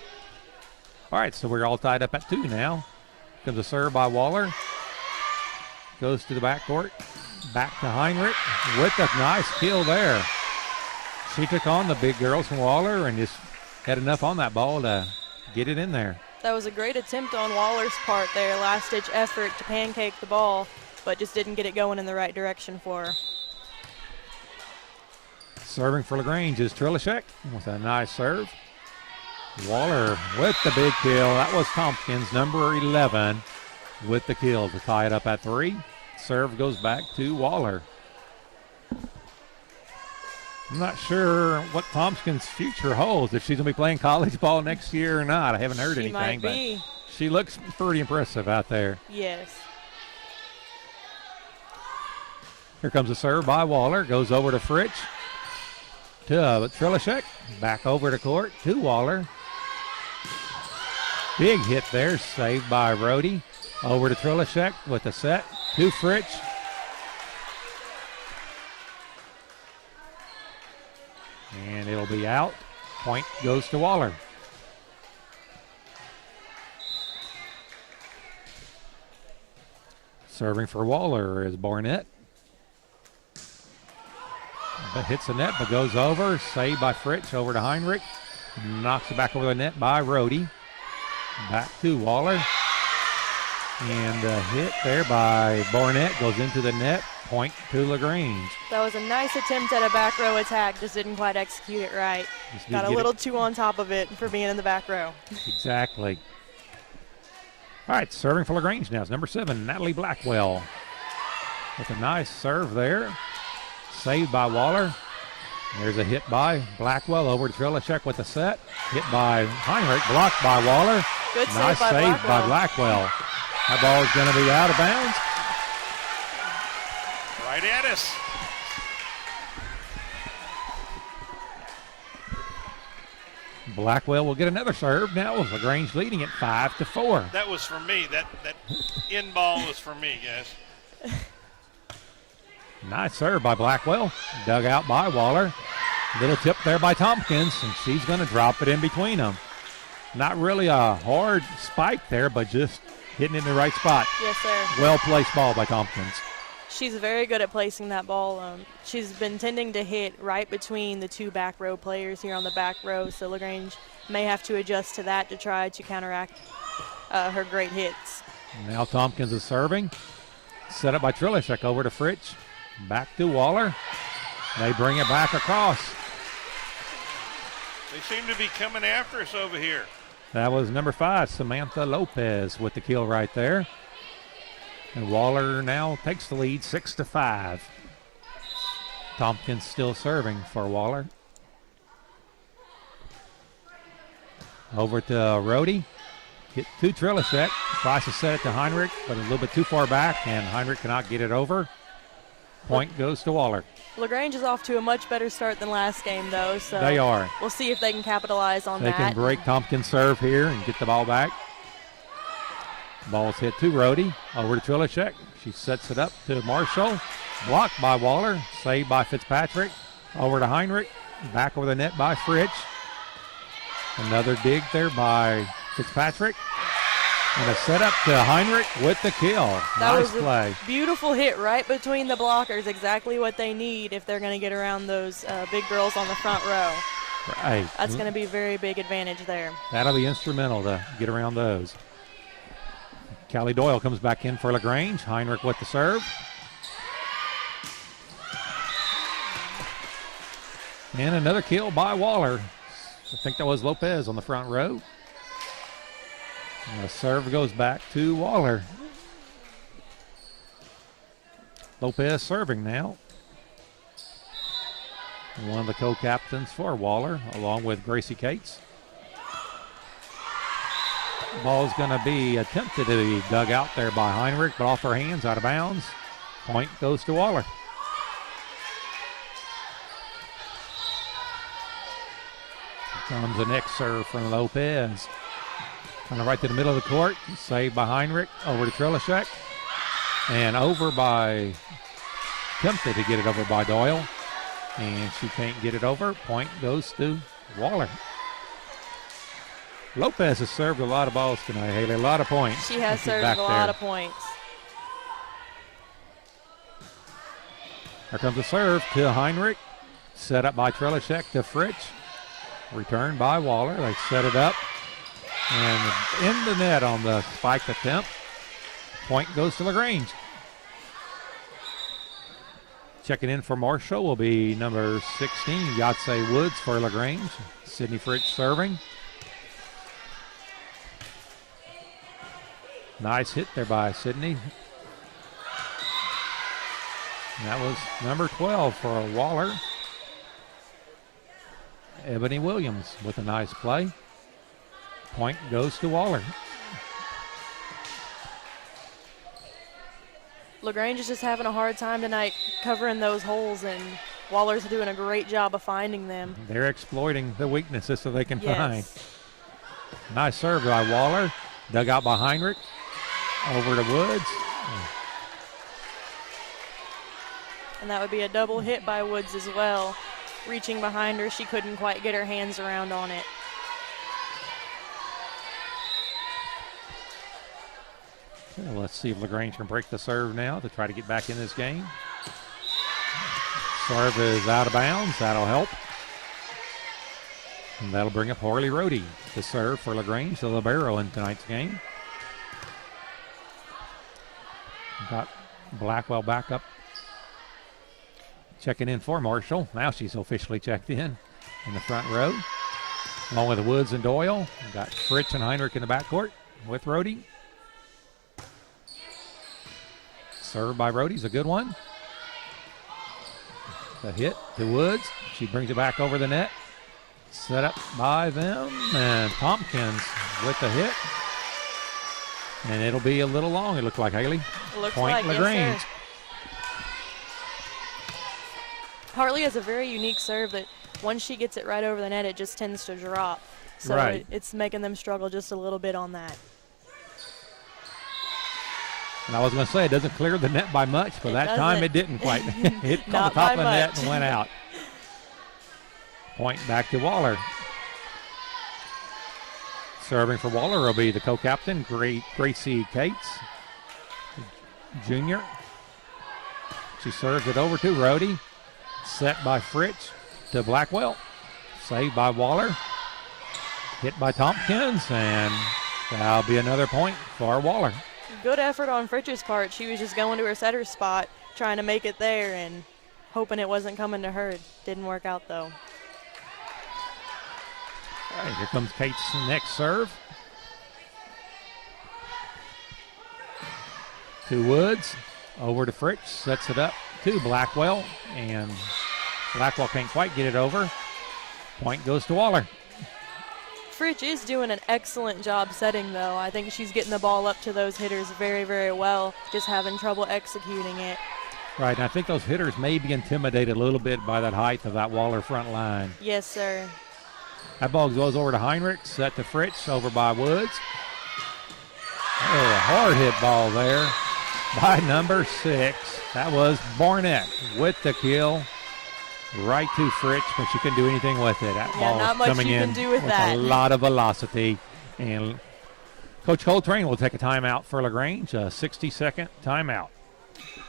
All right, so we're all tied up at 2 now. Comes a serve by Waller. Goes to the backcourt. Back to Heinrich with a nice kill there. She took on the big girls from Waller and just had enough on that ball to get it in there. That was a great attempt on Waller's part there, last-ditch effort to pancake the ball, but just didn't get it going in the right direction for her. Serving for LaGrange is Trilishek with a nice serve. Waller with the big kill. That was Tompkins, number 11, with the kill to tie it up at 3. Serve goes back to Waller. I'm not sure what Tompkins' future holds, if she's going to be playing college ball next year or not. I haven't heard anything, might be. But she looks pretty impressive out there. Yes. Here comes a serve by Waller. Goes over to Fritsch. To Trilishek. Back over to court to Waller. Big hit there, saved by Rohde. Over to Trilishek with a set to Fritsch. And it'll be out. Point goes to Waller. Serving for Waller is Barnett. But hits the net, but goes over. Saved by Fritsch. Over to Heinrich. Knocks it back over the net by Rohde. Back to Waller. And a hit there by Barnett goes into the net. Point to LaGrange. That was a nice attempt at a back row attack. Just didn't quite execute it right. Got a little too on top of it for being in the back row. Exactly. All right, serving for LaGrange now is number 7, Natalie Blackwell. With a nice serve there. Saved by Waller. There's a hit by Blackwell over to Trilishek with a set. Hit by Heinrich, blocked by Waller. Good nice save by Blackwell. That ball is going to be out of bounds. Right at us. Blackwell will get another serve now with LaGrange leading at 5-4. That was for me. That in ball was for me, guys. Nice serve by Blackwell. Dug out by Waller. Little tip there by Tompkins, and she's going to drop it in between them. Not really a hard spike there, but just hitting it in the right spot. Yes, sir. Well-placed ball by Tompkins. She's very good at placing that ball. She's been tending to hit right between the two back row players here on the back row, so LaGrange may have to adjust to that to try to counteract her great hits. Now Tompkins is serving. Set up by Trilishek over to Fritsch. Back to Waller. They bring it back across. They seem to be coming after us over here. That was number 5, Samantha Lopez, with the kill right there. And Waller now takes the lead 6-5. Tompkins still serving for Waller. Over to Rhodey. Hit to Trilishek. Tries to set it to Heinrich, but a little bit too far back, and Heinrich cannot get it over. Point goes to Waller. LaGrange is off to a much better start than last game, though, so they are. We'll see if they can capitalize on that. They can break Tompkins' serve here and get the ball back. Ball's hit to Rhodey. Over to Trilishek. She sets it up to Marshall. Blocked by Waller. Saved by Fitzpatrick. Over to Heinrich. Back over the net by Fritsch. Another dig there by Fitzpatrick. And a setup to Heinrich with the kill. That nice was play. A beautiful hit right between the blockers. Exactly what they need if they're going to get around those big girls on the front row. Right. That's going to be a very big advantage there. That'll be instrumental to get around those. Callie Doyle comes back in for LaGrange. Heinrich with the serve. And another kill by Waller. I think that was Lopez on the front row. And the serve goes back to Waller. Lopez serving now. One of the co-captains for Waller, along with Gracie Cates. Ball's going to be attempted to be dug out there by Heinrich, but off her hands, out of bounds. Point goes to Waller. Here comes the next serve from Lopez. Kind of right to the middle of the court. Saved by Heinrich. Over to Trilishek. And over by, tempted to get it over by Doyle. And she can't get it over. Point goes to Waller. Lopez has served a lot of balls tonight, Haley. A lot of points. She has served a lot of points. Here comes the serve to Heinrich. Set up by Trilishek to Fritsch. Returned by Waller. They set it up. And in the net on the spike attempt. Point goes to LaGrange. Checking in for Marshall will be number 16, Yahtzee Woods for LaGrange. Sydney Fritsch serving. Nice hit there by Sydney. And that was number 12 for Waller. Ebony Williams with a nice play. Point goes to Waller. LaGrange is just having a hard time tonight covering those holes, and Waller's doing a great job of finding them. They're exploiting the weaknesses so they can Yes. find. Nice serve by Waller. Dug out by Heinrich. Over to Woods. And that would be a double hit by Woods as well. Reaching behind her, she couldn't quite get her hands around on it. Well, let's see if LaGrange can break the serve now to try to get back in this game. Serve is out of bounds. That'll help. And that'll bring up Harley Rhodey to serve for LaGrange, the libero in tonight's game. Got Blackwell back up. Checking in for Marshall. Now she's officially checked in the front row. Along with Woods and Doyle. We've got Fritsch and Heinrich in the backcourt with Rhodey. Served by Rhodey's a good one. The hit to Woods. She brings it back over the net. Set up by them. And Tompkins with the hit. And it'll be a little long, it looked like, Haley. Looks Point like, LaGrange. yes, sir. Hartley has a very unique serve that once she gets it right over the net, it just tends to drop. So Right. it's making them struggle just a little bit on that. And I was going to say, it doesn't clear the net by much, but that time doesn't. it didn't quite. Hit on the Not top by of the net much. and went out. Point back to Waller. Serving for Waller will be the co-captain, Gracie Cates, junior. She serves it over to Rhodey. Set by Fritz to Blackwell. Saved by Waller. Hit by Tompkins, and that'll be another point for Waller. Good effort on Fritch's part. She was just going to her setter spot, trying to make it there and hoping it wasn't coming to her. Didn't work out, though. All right, here comes Kate's next serve. To Woods, over to Fritz, sets it up to Blackwell, and Blackwell can't quite get it over. Point goes to Waller. Fritch is doing an excellent job setting, though. I think she's getting the ball up to those hitters very, very well, just having trouble executing it. Right, and I think those hitters may be intimidated a little bit by that height of that Waller front line. Yes, sir. That ball goes over to Heinrich, set to Fritz, over by Woods. Oh, a hard hit ball there by number 6. That was Barnett with the kill. Right to Fritz, but she couldn't do anything with it. That ball not is much coming you in can do with a that. lot of velocity. And Coach Coltrane will take a timeout for LaGrange, a 60-second timeout.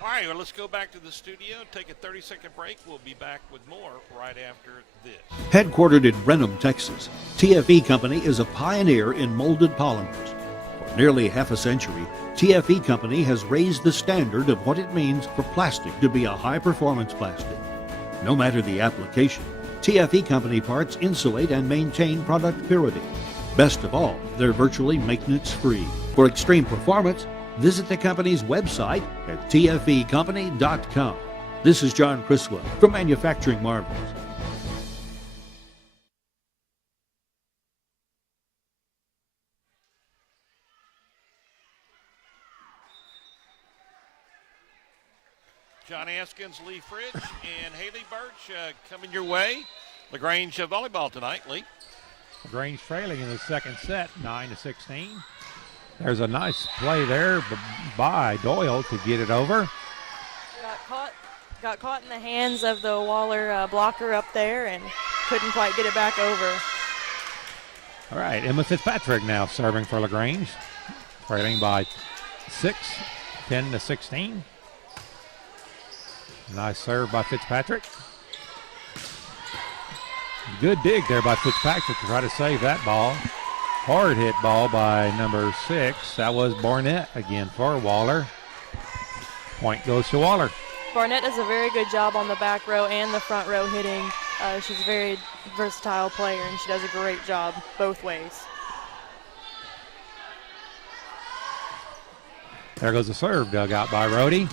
All right, well, let's go back to the studio, take a 30-second break. We'll be back with more right after this. Headquartered in Brenham, Texas, TFE Company is a pioneer in molded polymers. For nearly half a century, TFE Company has raised the standard of what it means for plastic to be a high-performance plastic. No matter the application, TFE Company parts insulate and maintain product purity. Best of all, they're virtually maintenance-free. For extreme performance, visit the company's website at tfecompany.com. This is John Criswell from Manufacturing Marvels. John Askins, Lee Fritch, and Haley Birch coming your way. LaGrange volleyball tonight, Lee. LaGrange trailing in the second set, 9-16. There's a nice play there by Doyle to get it over. Got caught in the hands of the Waller blocker up there and couldn't quite get it back over. All right, Emma Fitzpatrick now serving for LaGrange, trailing by 6, 10-16. Nice serve by Fitzpatrick. Good dig there by Fitzpatrick to try to save that ball. Hard hit ball by number 6. That was Barnett again for Waller. Point goes to Waller. Barnett does a very good job on the back row and the front row hitting. She's a very versatile player, and she does a great job both ways. There goes the serve dug out by Rhodey.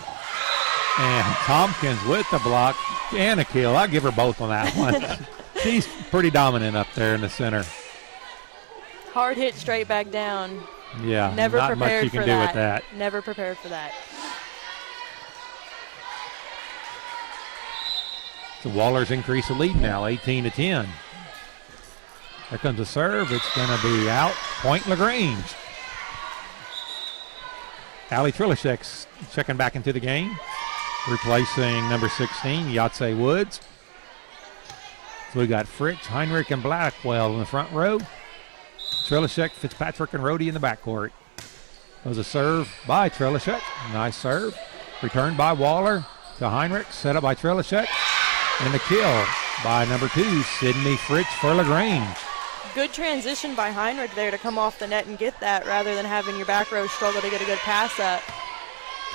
And Tompkins with the block and a kill. I'll give her both on that one. She's pretty dominant up there in the center. Hard hit straight back down. Yeah, Never not much prepared you can for do that. with that. Never prepared for that. So Waller's increased the lead now, 18-10. Here comes a serve. It's going to be out. Point LaGrange. Allie Trilishek's checking back into the game, replacing number 16, Yatse Woods. So we got Fritz, Heinrich, and Blackwell in the front row. Trilishek, Fitzpatrick, and Rhodey in the backcourt. That was a serve by Trilishek. Nice serve. Returned by Waller to Heinrich. Set up by Trilishek. And the kill by number 2, Sydney Fritz for LaGrange. Good transition by Heinrich there to come off the net and get that rather than having your back row struggle to get a good pass up.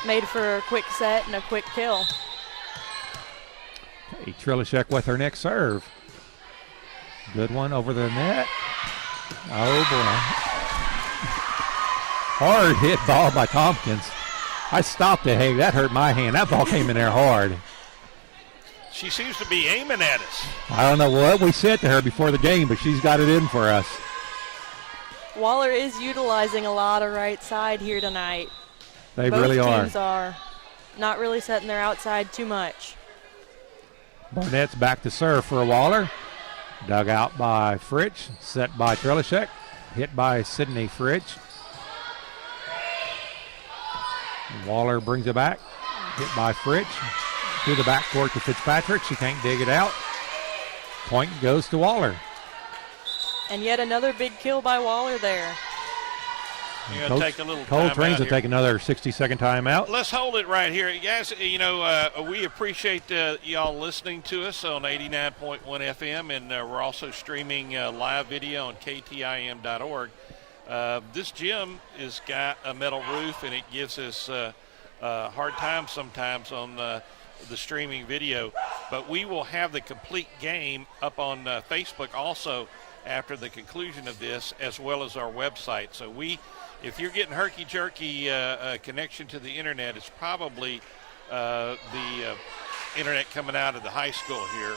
Made for a quick set and a quick kill. Okay, Trilishek with her next serve. Good one over the net. Oh, boy. Hard hit ball by Tompkins. I stopped it. Hey, that hurt my hand. That ball came in there hard. She seems to be aiming at us. I don't know what we said to her before the game, but she's got it in for us. Waller is utilizing a lot of right side here tonight. They Both really are. teams are not really setting their outside too much. Barnett's back to serve for Waller. Dug out by Fritsch, set by Trelishek, hit by Sydney Fritsch. Waller brings it back, hit by Fritsch. To the backcourt to Fitzpatrick. She can't dig it out. Point goes to Waller. And yet another big kill by Waller there. You're going to take a little Cold time Trains out will here. take another 60-second timeout. Let's hold it right here. Guys, we appreciate y'all listening to us on 89.1 FM, and we're also streaming live video on ktim.org. This gym has got a metal roof, and it gives us a hard time sometimes on the streaming video, but we will have the complete game up on Facebook also after the conclusion of this, as well as our website. So if you're getting herky-jerky connection to the internet, it's probably the internet coming out of the high school here.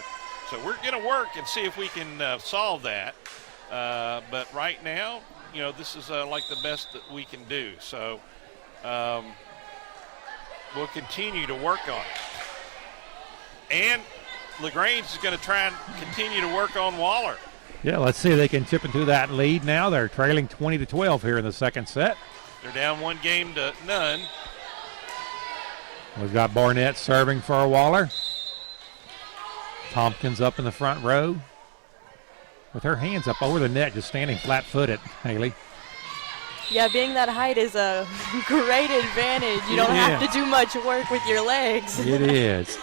So we're going to work and see if we can solve that. But right now, this is like the best that we can do. So we'll continue to work on it. And LaGrange is going to try and continue to work on Waller. Yeah, let's see if they can chip into that lead now. They're trailing 20-12 here in the second set. They're down 1-0. We've got Barnett serving for Waller. Tompkins up in the front row with her hands up over the net, just standing flat-footed, Haley. Yeah, being that height is a great advantage. You don't have to do much work with your legs. It is.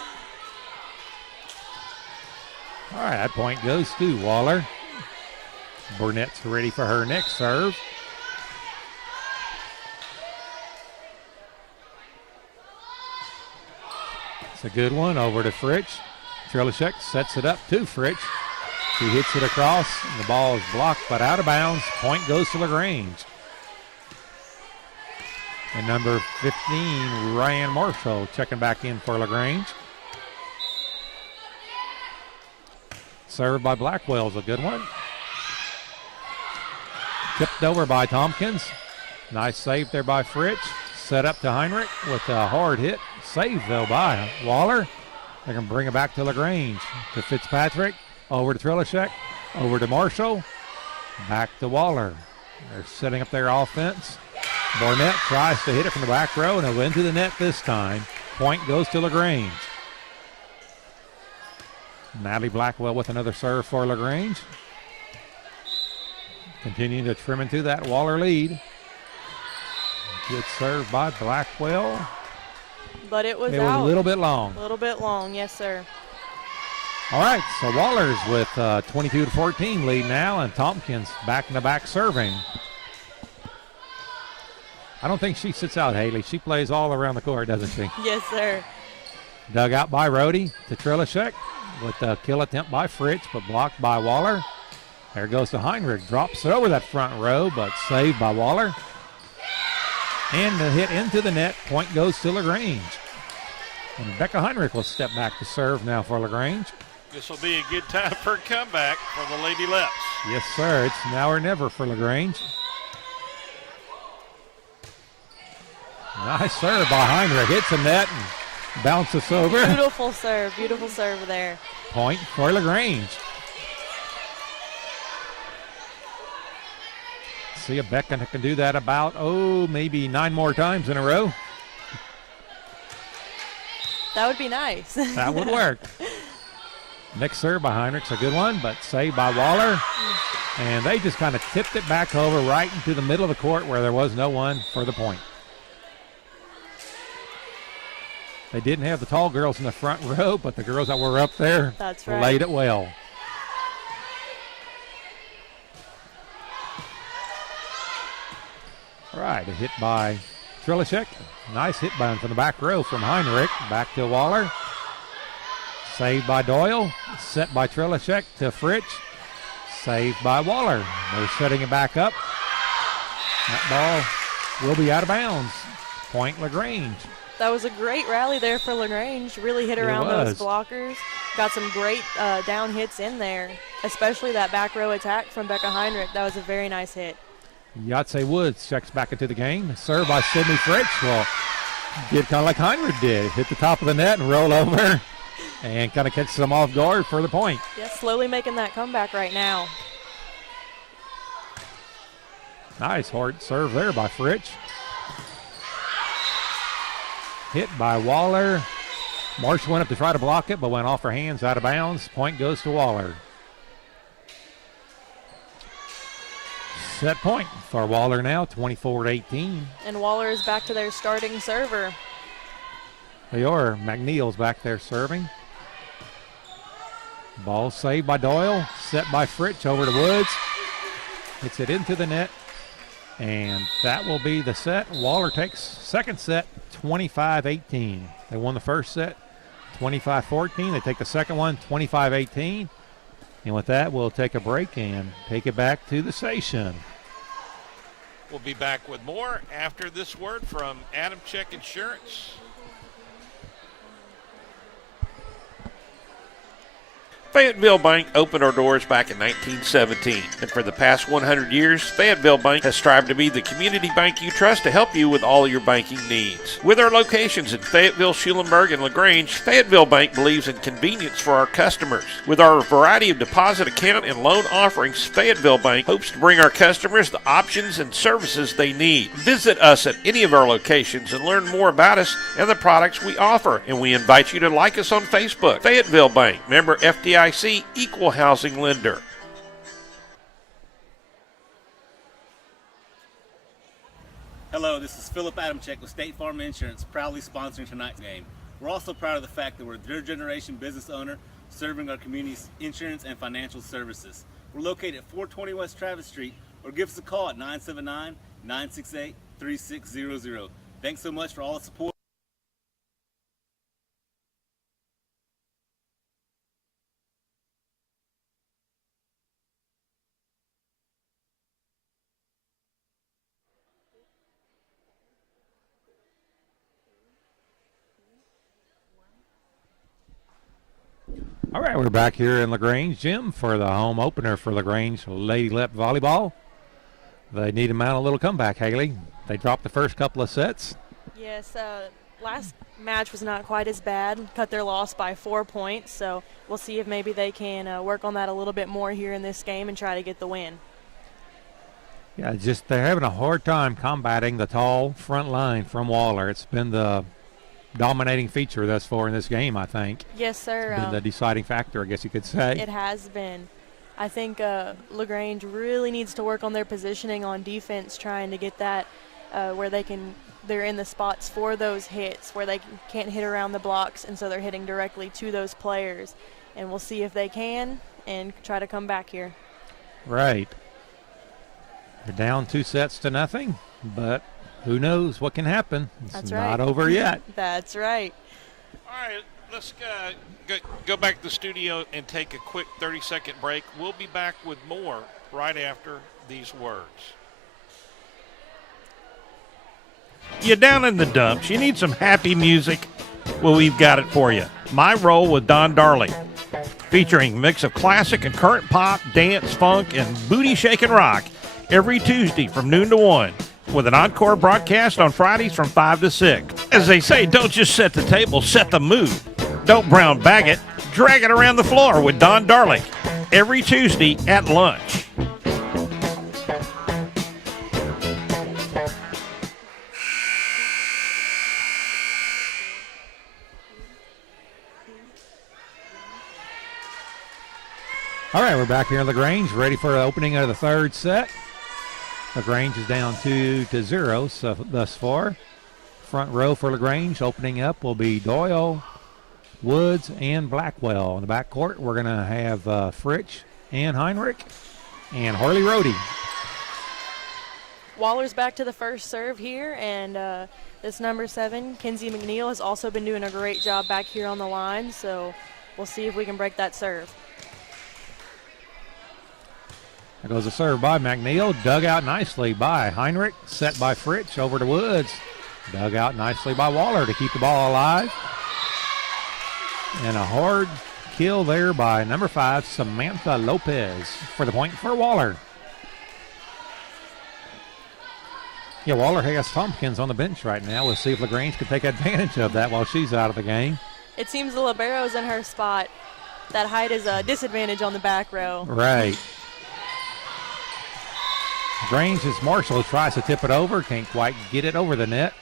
All right, that point goes to Waller. Burnett's ready for her next serve. It's a good one over to Fritsch. Trelishek sets it up to Fritsch. She hits it across, and the ball is blocked but out of bounds. Point goes to LaGrange. And number 15, Ryan Marshall, checking back in for LaGrange. Served by Blackwell's a good one. Tipped over by Tompkins. Nice save there by Fritsch. Set up to Heinrich with a hard hit. Save, though, by Waller. They're going to bring it back to LaGrange. To Fitzpatrick. Over to Trelishek. Over to Marshall. Back to Waller. They're setting up their offense. Barnett tries to hit it from the back row, and it'll into the net this time. Point goes to LaGrange. Natalie Blackwell with another serve for LaGrange. Continuing to trim into that Waller lead. Good serve by Blackwell. But it was out. out. It was a little bit long. A little bit long, yes, sir. All right, so Waller's with 22-14 lead now, and Tompkins back-in-the-back serving. I don't think she sits out, Haley. She plays all around the court, doesn't she? Yes, sir. Dug out by Rhodey to Trelishek with a kill attempt by Fritsch, but blocked by Waller. There goes to Heinrich. Drops it over that front row, but saved by Waller. And the hit into the net. Point goes to LaGrange. And Becca Heinrich will step back to serve now for LaGrange. This will be a good time for a comeback for the Lady Leps. Yes, sir. It's now or never for LaGrange. Nice serve by Heinrich. Hits the net and bounces over. Beautiful serve there. Point for LaGrange. See if Becca can do that about, maybe 9 more times in a row. That would be nice. That would work. Next serve by Heinrich's a good one, but saved by Waller. And they just kind of tipped it back over right into the middle of the court where there was no one for the point. They didn't have the tall girls in the front row, but the girls that were up there That's right. laid it well. All right, a hit by Trelishek. Nice hit by him from the back row from Heinrich. Back to Waller. Saved by Doyle. Set by Trelishek to Fritsch. Saved by Waller. They're setting it back up. That ball will be out of bounds. Point LaGrange. That was a great rally there for LaGrange. Really hit around those blockers. Got some great down hits in there, especially that back row attack from Becca Heinrich. That was a very nice hit. Yahtzee Woods checks back into the game. Served by Sydney Fritsch. Well, did kind of like Heinrich did. Hit the top of the net and roll over. And kind of catches them off guard for the point. Yeah, slowly making that comeback right now. Nice hard serve there by Fritch. Hit by Waller. Marshall went up to try to block it, but went off her hands, out of bounds. Point goes to Waller. Set point for Waller now, 24-18. And Waller is back to their starting server. They are. McNeil's back there serving. Ball saved by Doyle. Set by Fritch over to Woods. Hits it into the net. And that will be the set. Waller takes second set, 25-18. They won the first set, 25-14. They take the second one, 25-18. And with that, we'll take a break and take it back to the station. We'll be back with more after this word from Adam Check Insurance. Fayetteville Bank opened our doors back in 1917, and for the past 100 years, Fayetteville Bank has strived to be the community bank you trust to help you with all your banking needs. With our locations in Fayetteville, Schulenburg, and LaGrange, Fayetteville Bank believes in convenience for our customers. With our variety of deposit account and loan offerings, Fayetteville Bank hopes to bring our customers the options and services they need. Visit us at any of our locations and learn more about us and the products we offer, and we invite you to like us on Facebook. Fayetteville Bank, member FDIC, equal housing lender. Hello, this is Philip Adamczyk with State Farm Insurance, proudly sponsoring tonight's game. We're also proud of the fact that we're a third-generation business owner serving our community's insurance and financial services. We're located at 420 West Travis Street, or give us a call at 979-968-3600. Thanks so much for all the support. All right, we're back here in LaGrange Gym for the home opener for LaGrange Lady Lep Volleyball. They need to mount a little comeback, Haley. They dropped the first couple of sets. Yes, last match was not quite as bad. Cut their loss by 4 points, so we'll see if maybe they can work on that a little bit more here in this game and try to get the win. Yeah, just they're having a hard time combating the tall front line from Waller. It's been the dominating feature thus far in this game, I think. Yes, sir. It's been the deciding factor, I guess you could say. It has been. I think LaGrange really needs to work on their positioning on defense, trying to get that where they're in the spots for those hits, where they can't hit around the blocks, and so they're hitting directly to those players. And we'll see if they can and try to come back here. Right. They're down 2-0, but who knows what can happen. It's not over yet. That's right. All right, let's go back to the studio and take a quick 30-second break. We'll be back with more right after these words. You down in the dumps? You need some happy music? Well, we've got it for you. My Role with Don Darling, featuring a mix of classic and current pop, dance, funk, and booty-shaking rock every Tuesday from noon to 1. With an encore broadcast on Fridays from 5 to 6. As they say, don't just set the table, set the mood. Don't brown bag it, drag it around the floor with Don Darling every Tuesday at lunch. All right, we're back here in LaGrange, ready for the opening of the third set. LaGrange is down 2-0 so thus far. Front row for LaGrange opening up will be Doyle, Woods, and Blackwell. In the back court, we're going to have Fritch and Heinrich and Harley Rohde. Waller's back to the first serve here, and this number 7, Kenzie McNeil, has also been doing a great job back here on the line, so we'll see if we can break that serve. There goes a serve by McNeil, dug out nicely by Heinrich, set by Fritch over to Woods. Dug out nicely by Waller to keep the ball alive. And a hard kill there by number 5, Samantha Lopez, for the point for Waller. Yeah, Waller has Tompkins on the bench right now. We'll see if LaGrange can take advantage of that while she's out of the game. It seems the libero's in her spot. That height is a disadvantage on the back row. Right. Grange's Marshall tries to tip it over. Can't quite get it over the net.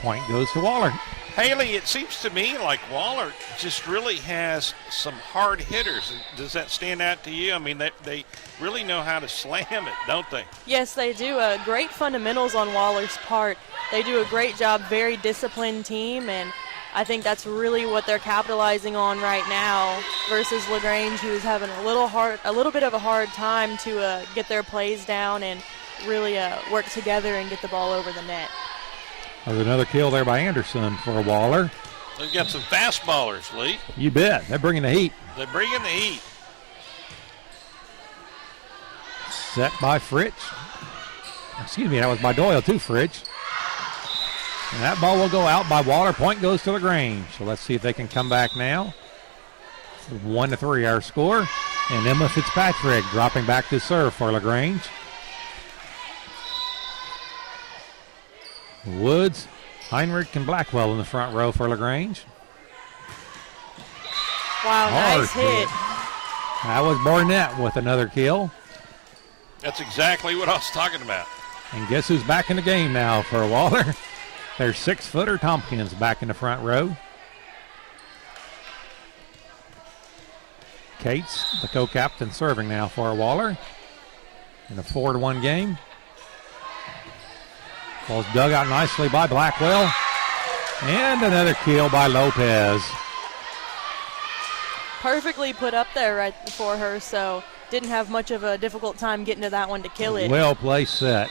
Point goes to Waller. Haley, it seems to me like Waller just really has some hard hitters. Does that stand out to you? I mean, they really know how to slam it, don't they? Yes, they do. Great fundamentals on Waller's part. They do a great job, very disciplined team, and I think that's really what they're capitalizing on right now versus LaGrange, who is having a little bit of a hard time to get their plays down and really work together and get the ball over the net. There's another kill there by Anderson for Waller. They've got some fastballers, Lee. You bet. They're bringing the heat. They're bringing the heat. Set by Fritsch. Excuse me, that was by Doyle too, Fritsch. And that ball will go out by Waller. Point goes to LaGrange. So let's see if they can come back now. 1-3 our score. And Emma Fitzpatrick dropping back to serve for LaGrange. Woods, Heinrich, and Blackwell in the front row for LaGrange. Wow, nice hit. That was Barnett with another kill. That's exactly what I was talking about. And guess who's back in the game now for Waller? Their 6-footer Tompkins back in the front row. Cates, the co-captain, serving now for Waller in a 4-1 game. Ball's dug out nicely by Blackwell. And another kill by Lopez. Perfectly put up there right for her, so didn't have much of a difficult time getting to that one to kill it. Well placed set.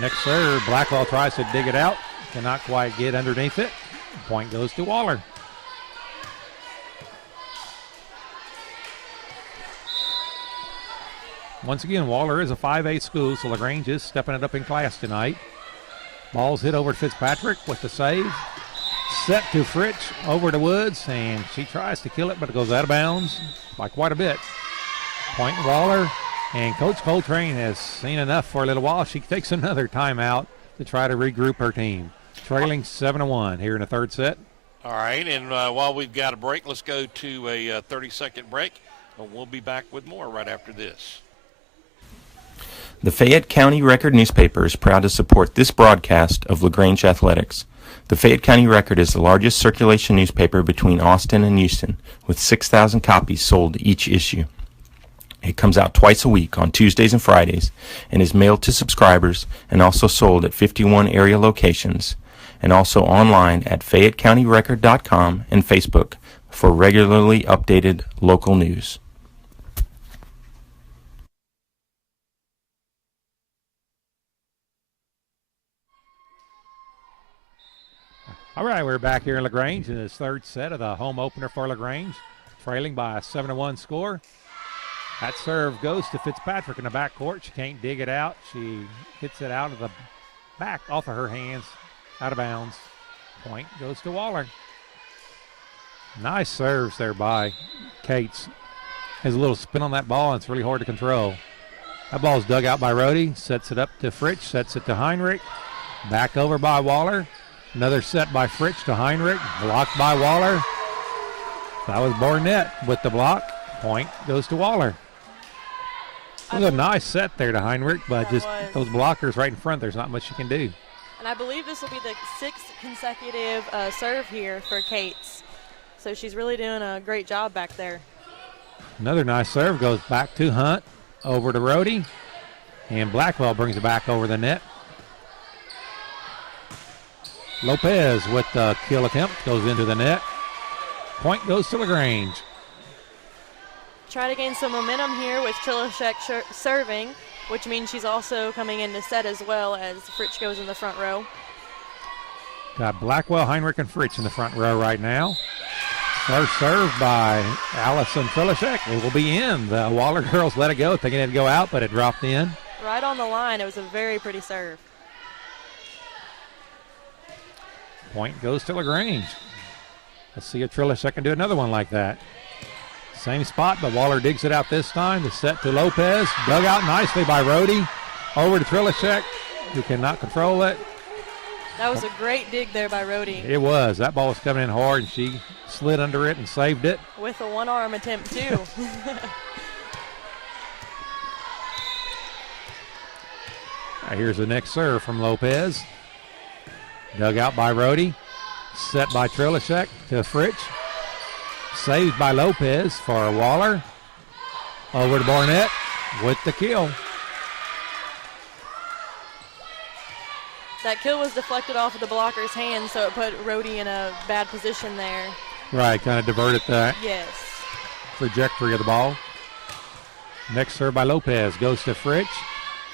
Next serve, Blackwell tries to dig it out. Cannot quite get underneath it. Point goes to Waller. Once again, Waller is a 5A school, so LaGrange is stepping it up in class tonight. Ball's hit over to Fitzpatrick with the save. Set to Fritsch, over to Woods, and she tries to kill it, but it goes out of bounds by quite a bit. Point Waller, and Coach Coltrane has seen enough for a little while. She takes another timeout to try to regroup her team. Trailing 7-1 here in the third set. All right, and while we've got a break, let's go to a 30-second break. We'll be back with more right after this. The Fayette County Record newspaper is proud to support this broadcast of LaGrange Athletics. The Fayette County Record is the largest circulation newspaper between Austin and Houston, with 6,000 copies sold each issue. It comes out twice a week on Tuesdays and Fridays and is mailed to subscribers and also sold at 51 area locations and also online at FayetteCountyRecord.com and Facebook for regularly updated local news. All right, we're back here in LaGrange in this third set of the home opener for LaGrange, trailing by a 7-1 score. That serve goes to Fitzpatrick in the backcourt. She can't dig it out. She hits it out of the back, off of her hands, out of bounds. Point goes to Waller. Nice serves there by Cates. Has a little spin on that ball, and it's really hard to control. That ball's dug out by Rhodey. Sets it up to Fritsch, sets it to Heinrich. Back over by Waller. Another set by Fritsch to Heinrich. Blocked by Waller. That was Barnett with the block. Point goes to Waller. It was a nice set there to Heinrich, but just those blockers right in front, there's not much you can do. And I believe this will be the 6th consecutive serve here for Cates. So she's really doing a great job back there. Another nice serve goes back to Hunt, over to Rhodey, and Blackwell brings it back over the net. Lopez with the kill attempt goes into the net. Point goes to LaGrange. Try to gain some momentum here with Chilishek serving, which means she's also coming in to set as well as Fritsch goes in the front row. Got Blackwell, Heinrich, and Fritsch in the front row right now. First serve by Allison Chilishek. It will be in. The Waller girls let it go, thinking it'd go out, but it dropped in. Right on the line. It was a very pretty serve. Point goes to LaGrange. Let's see if Chilishek can do another one like that. Same spot, but Waller digs it out this time. The set to Lopez. Dug out nicely by Rhodey. Over to Chilishek, who cannot control it. That was a great dig there by Rhodey. It was. That ball was coming in hard, and she slid under it and saved it. With a one-arm attempt, too. Here's the next serve from Lopez. Dug out by Rhodey. Set by Trilishek to Fritsch. Saved by Lopez for Waller. Over to Barnett with the kill. That kill was deflected off of the blocker's hand, so it put Rhodey in a bad position there. Right, kind of diverted the Yes. trajectory of the ball. Next serve by Lopez goes to Fritsch.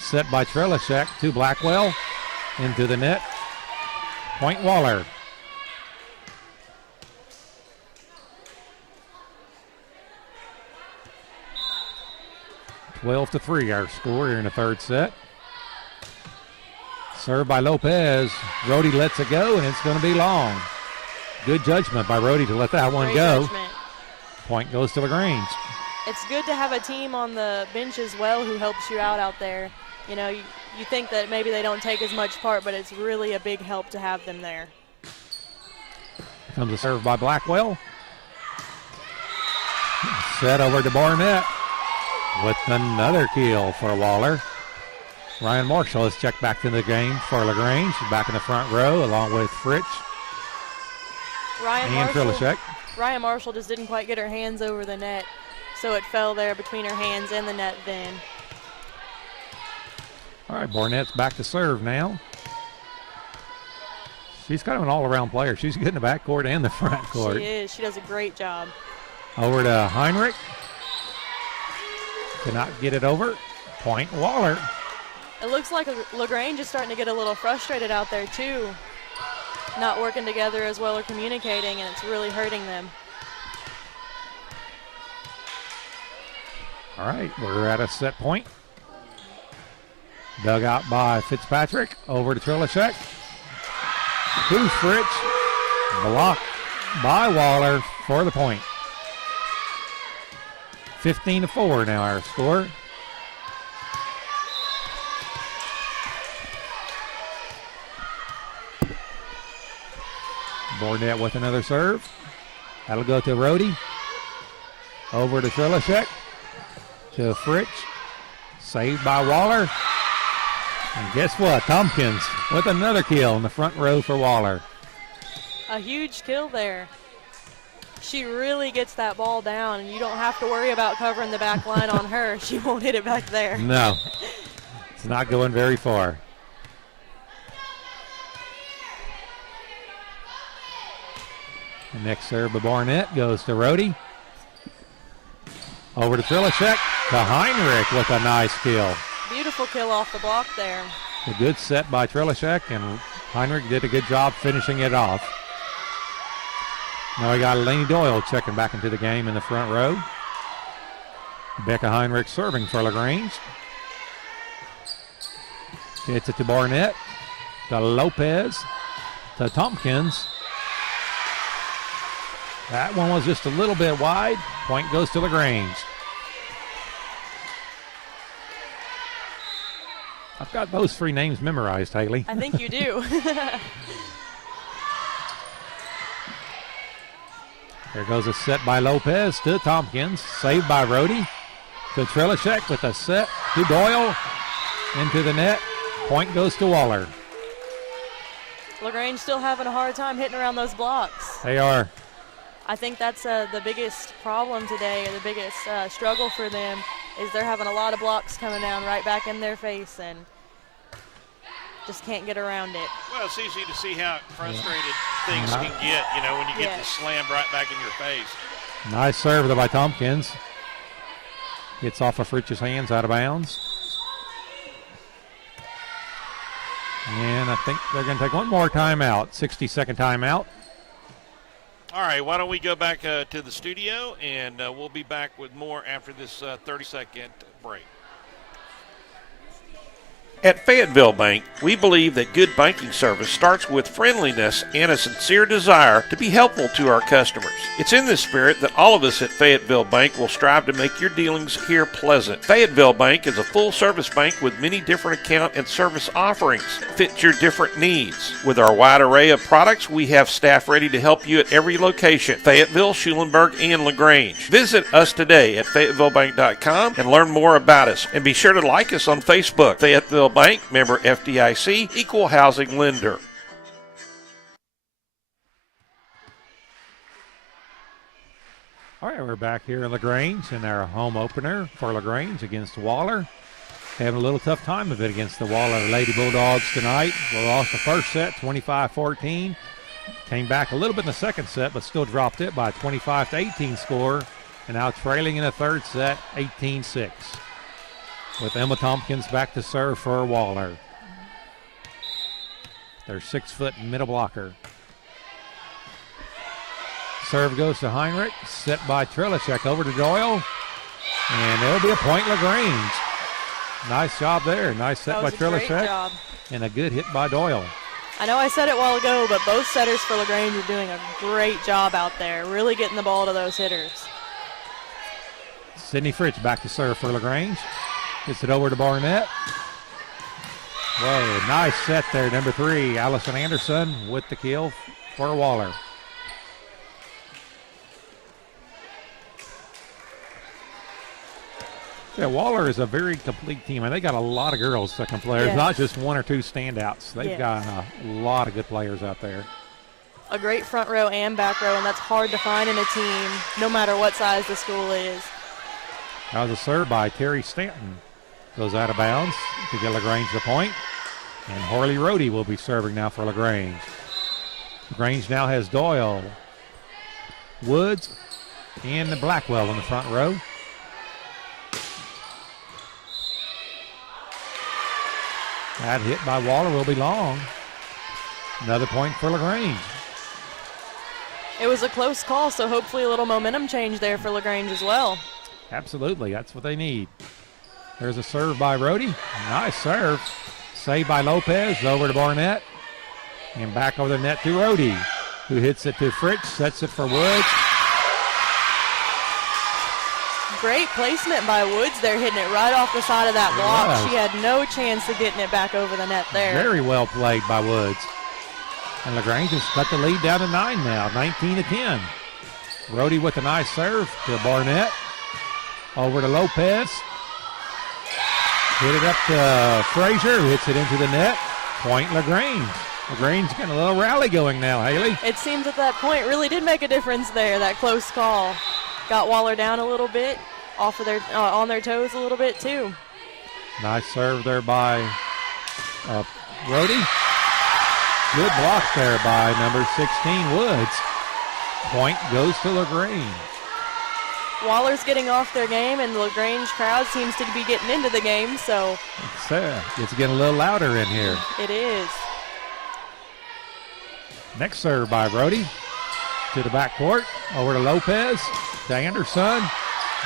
Set by Trilishek to Blackwell. Into the net. Point Waller. (12-3) our score here in the third set. Served by Lopez. Rhodey lets it go, and it's going to be long. Good judgment by Rhodey to let that one Great go. judgment. Point goes to LaGrange. It's good to have a team on the bench as well who helps you out there. You know, you think that maybe they don't take as much part, but it's really a big help to have them there. Here comes a serve by Blackwell. Set over to Barnett with another kill for Waller. Ryan Marshall has checked back into the game for LaGrange. Back in the front row along with Fritsch and Trilishek. Ryan Marshall just didn't quite get her hands over the net, so it fell there between her hands and the net then. All right, Barnett's back to serve now. She's kind of an all-around player. She's good in the backcourt and the front court. She is. She does a great job. Over to Heinrich. Cannot get it over. Point Waller. It looks like LaGrange is starting to get a little frustrated out there, too. Not working together as well or communicating, and it's really hurting them. All right, we're at a set point. Dug out by Fitzpatrick. Over to Trilishek. To Fritsch. Blocked by Waller for the point. 15-4 now our score. Barnett with another serve. That'll go to Rhodey. Over to Trilishek. To Fritsch. Saved by Waller. And guess what? Tompkins with another kill in the front row for Waller. A huge kill there. She really gets that ball down, and you don't have to worry about covering the back line on her. She won't hit it back there. No. It's not going very far. The next serve by Barnett goes to Rhodey. Over to Trilishek. To Heinrich with a nice kill. Beautiful kill off the block there. A good set by Trilishek, and Heinrich did a good job finishing it off. Now we got Lainey Doyle checking back into the game in the front row. Becca Heinrich serving for LaGrange. Gets it to Barnett. To Lopez. To Tompkins. That one was just a little bit wide. Point goes to LaGrange. I've got those three names memorized, Haley. I think you do. There goes a set by Lopez to Tompkins. Saved by Rhodey. To Trilishek with a set to Doyle. Into the net. Point goes to Waller. LaGrange still having a hard time hitting around those blocks. They are. I think that's the biggest problem today, or the biggest struggle for them, is they're having a lot of blocks coming down right back in their face and just can't get around it. Well, it's easy to see how frustrated things can get, you know, when you get this slammed right back in your face. Nice serve though by Tompkins. Gets off of Fritsch's hands, out of bounds. And I think they're going to take one more timeout, 60-second timeout. All right, why don't we go back to the studio, and we'll be back with more after this 30-second break. At Fayetteville Bank, we believe that good banking service starts with friendliness and a sincere desire to be helpful to our customers. It's in this spirit that all of us at Fayetteville Bank will strive to make your dealings here pleasant. Fayetteville Bank is a full-service bank with many different account and service offerings that fit your different needs. With our wide array of products, we have staff ready to help you at every location: Fayetteville, Schulenburg, and LaGrange. Visit us today at FayettevilleBank.com and learn more about us. And be sure to like us on Facebook. Fayetteville Bank, member FDIC, equal housing lender. All right, we're back here in LaGrange in our home opener for LaGrange against Waller. Having a little tough time of it against the Waller Lady Bulldogs tonight. We lost the first set, 25-14. Came back a little bit in the second set, but still dropped it by a 25-18 score. And now trailing in the third set, 18-6. With Emma Tompkins back to serve for Waller. Their 6-foot middle blocker. Serve goes to Heinrich, set by Trelishek over to Doyle. And there'll be a point LaGrange. Nice job there. Nice set by Trelishek. And a good hit by Doyle. I know I said it a while ago, but both setters for LaGrange are doing a great job out there, really getting the ball to those hitters. Sydney Fritsch back to serve for LaGrange. Gets it over to Barnett. Whoa, nice set there, number 3, Allison Anderson with the kill for Waller. Yeah, Waller is a very complete team, and they got a lot of girls that can play. It's not just one or two standouts. They've got a lot of good players out there. A great front row and back row, and that's hard to find in a team, no matter what size the school is. That was a serve by Terry Stanton. Goes out of bounds to get LaGrange the point. And Horley Rohde will be serving now for LaGrange. LaGrange now has Doyle, Woods, and Blackwell in the front row. That hit by Waller will be long. Another point for LaGrange. It was a close call, so hopefully a little momentum change there for LaGrange as well. Absolutely, that's what they need. There's a serve by Rohde. Nice serve. Saved by Lopez. Over to Barnett. And back over the net to Rohde, who hits it to Fritz. Sets it for Woods. Great placement by Woods there, hitting it right off the side of that block. She had no chance of getting it back over the net there. Very well played by Woods. And LaGrange has cut the lead down to 9 now, 19-10. Rohde with a nice serve to Barnett. Over to Lopez. Hit it up to Frazier, who hits it into the net. Point LaGrange. LaGrange's getting a little rally going now, Haley. It seems at that point really did make a difference there, that close call. Got Waller down a little bit, off of their on their toes a little bit too. Nice serve there by Rohde. Good block there by number 16, Woods. Point goes to LaGrange. Waller's getting off their game, and the LaGrange crowd seems to be getting into the game, so. It's getting a little louder in here. It is. Next serve by Rohde to the backcourt. Over to Lopez, to Anderson.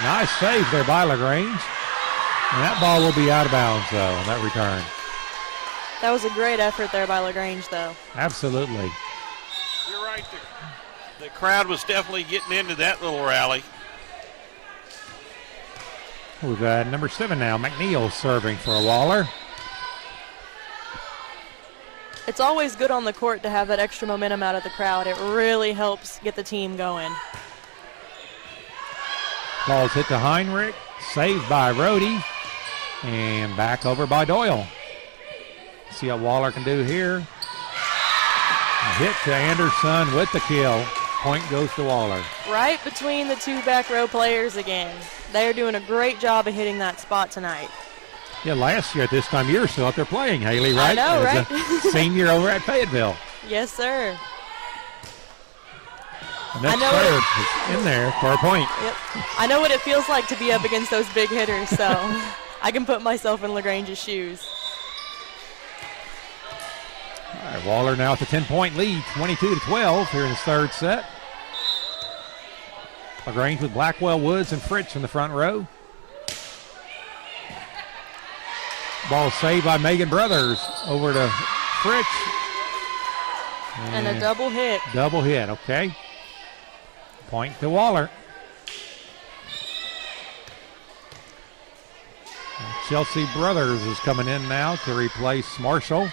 Nice save there by LaGrange. And that ball will be out of bounds, though, on that return. That was a great effort there by LaGrange, though. Absolutely. You're right. The crowd was definitely getting into that little rally. We've got number 7 now, McNeil serving for Waller. It's always good on the court to have that extra momentum out of the crowd. It really helps get the team going. Ball's hit to Heinrich, saved by Rohde, and back over by Doyle. See what Waller can do here. A hit to Anderson with the kill. Point goes to Waller. Right between the two back row players again. They're doing a great job of hitting that spot tonight. Yeah, last year at this time you're still out there playing, Haley, right? I know, right? As a senior over at Fayetteville. Yes, sir. And that serve is in there for a point. Yep. I know what it feels like to be up against those big hitters, so I can put myself in LaGrange's shoes. All right, Waller now with a 10-point lead, 22-12 here in his third set. LaGrange with Blackwell, Woods, and Fritz in the front row. Ball saved by Megan Brothers over to Fritz. And a double hit. Double hit, okay. Point to Waller. Chelsea Brothers is coming in now to replace Marshall.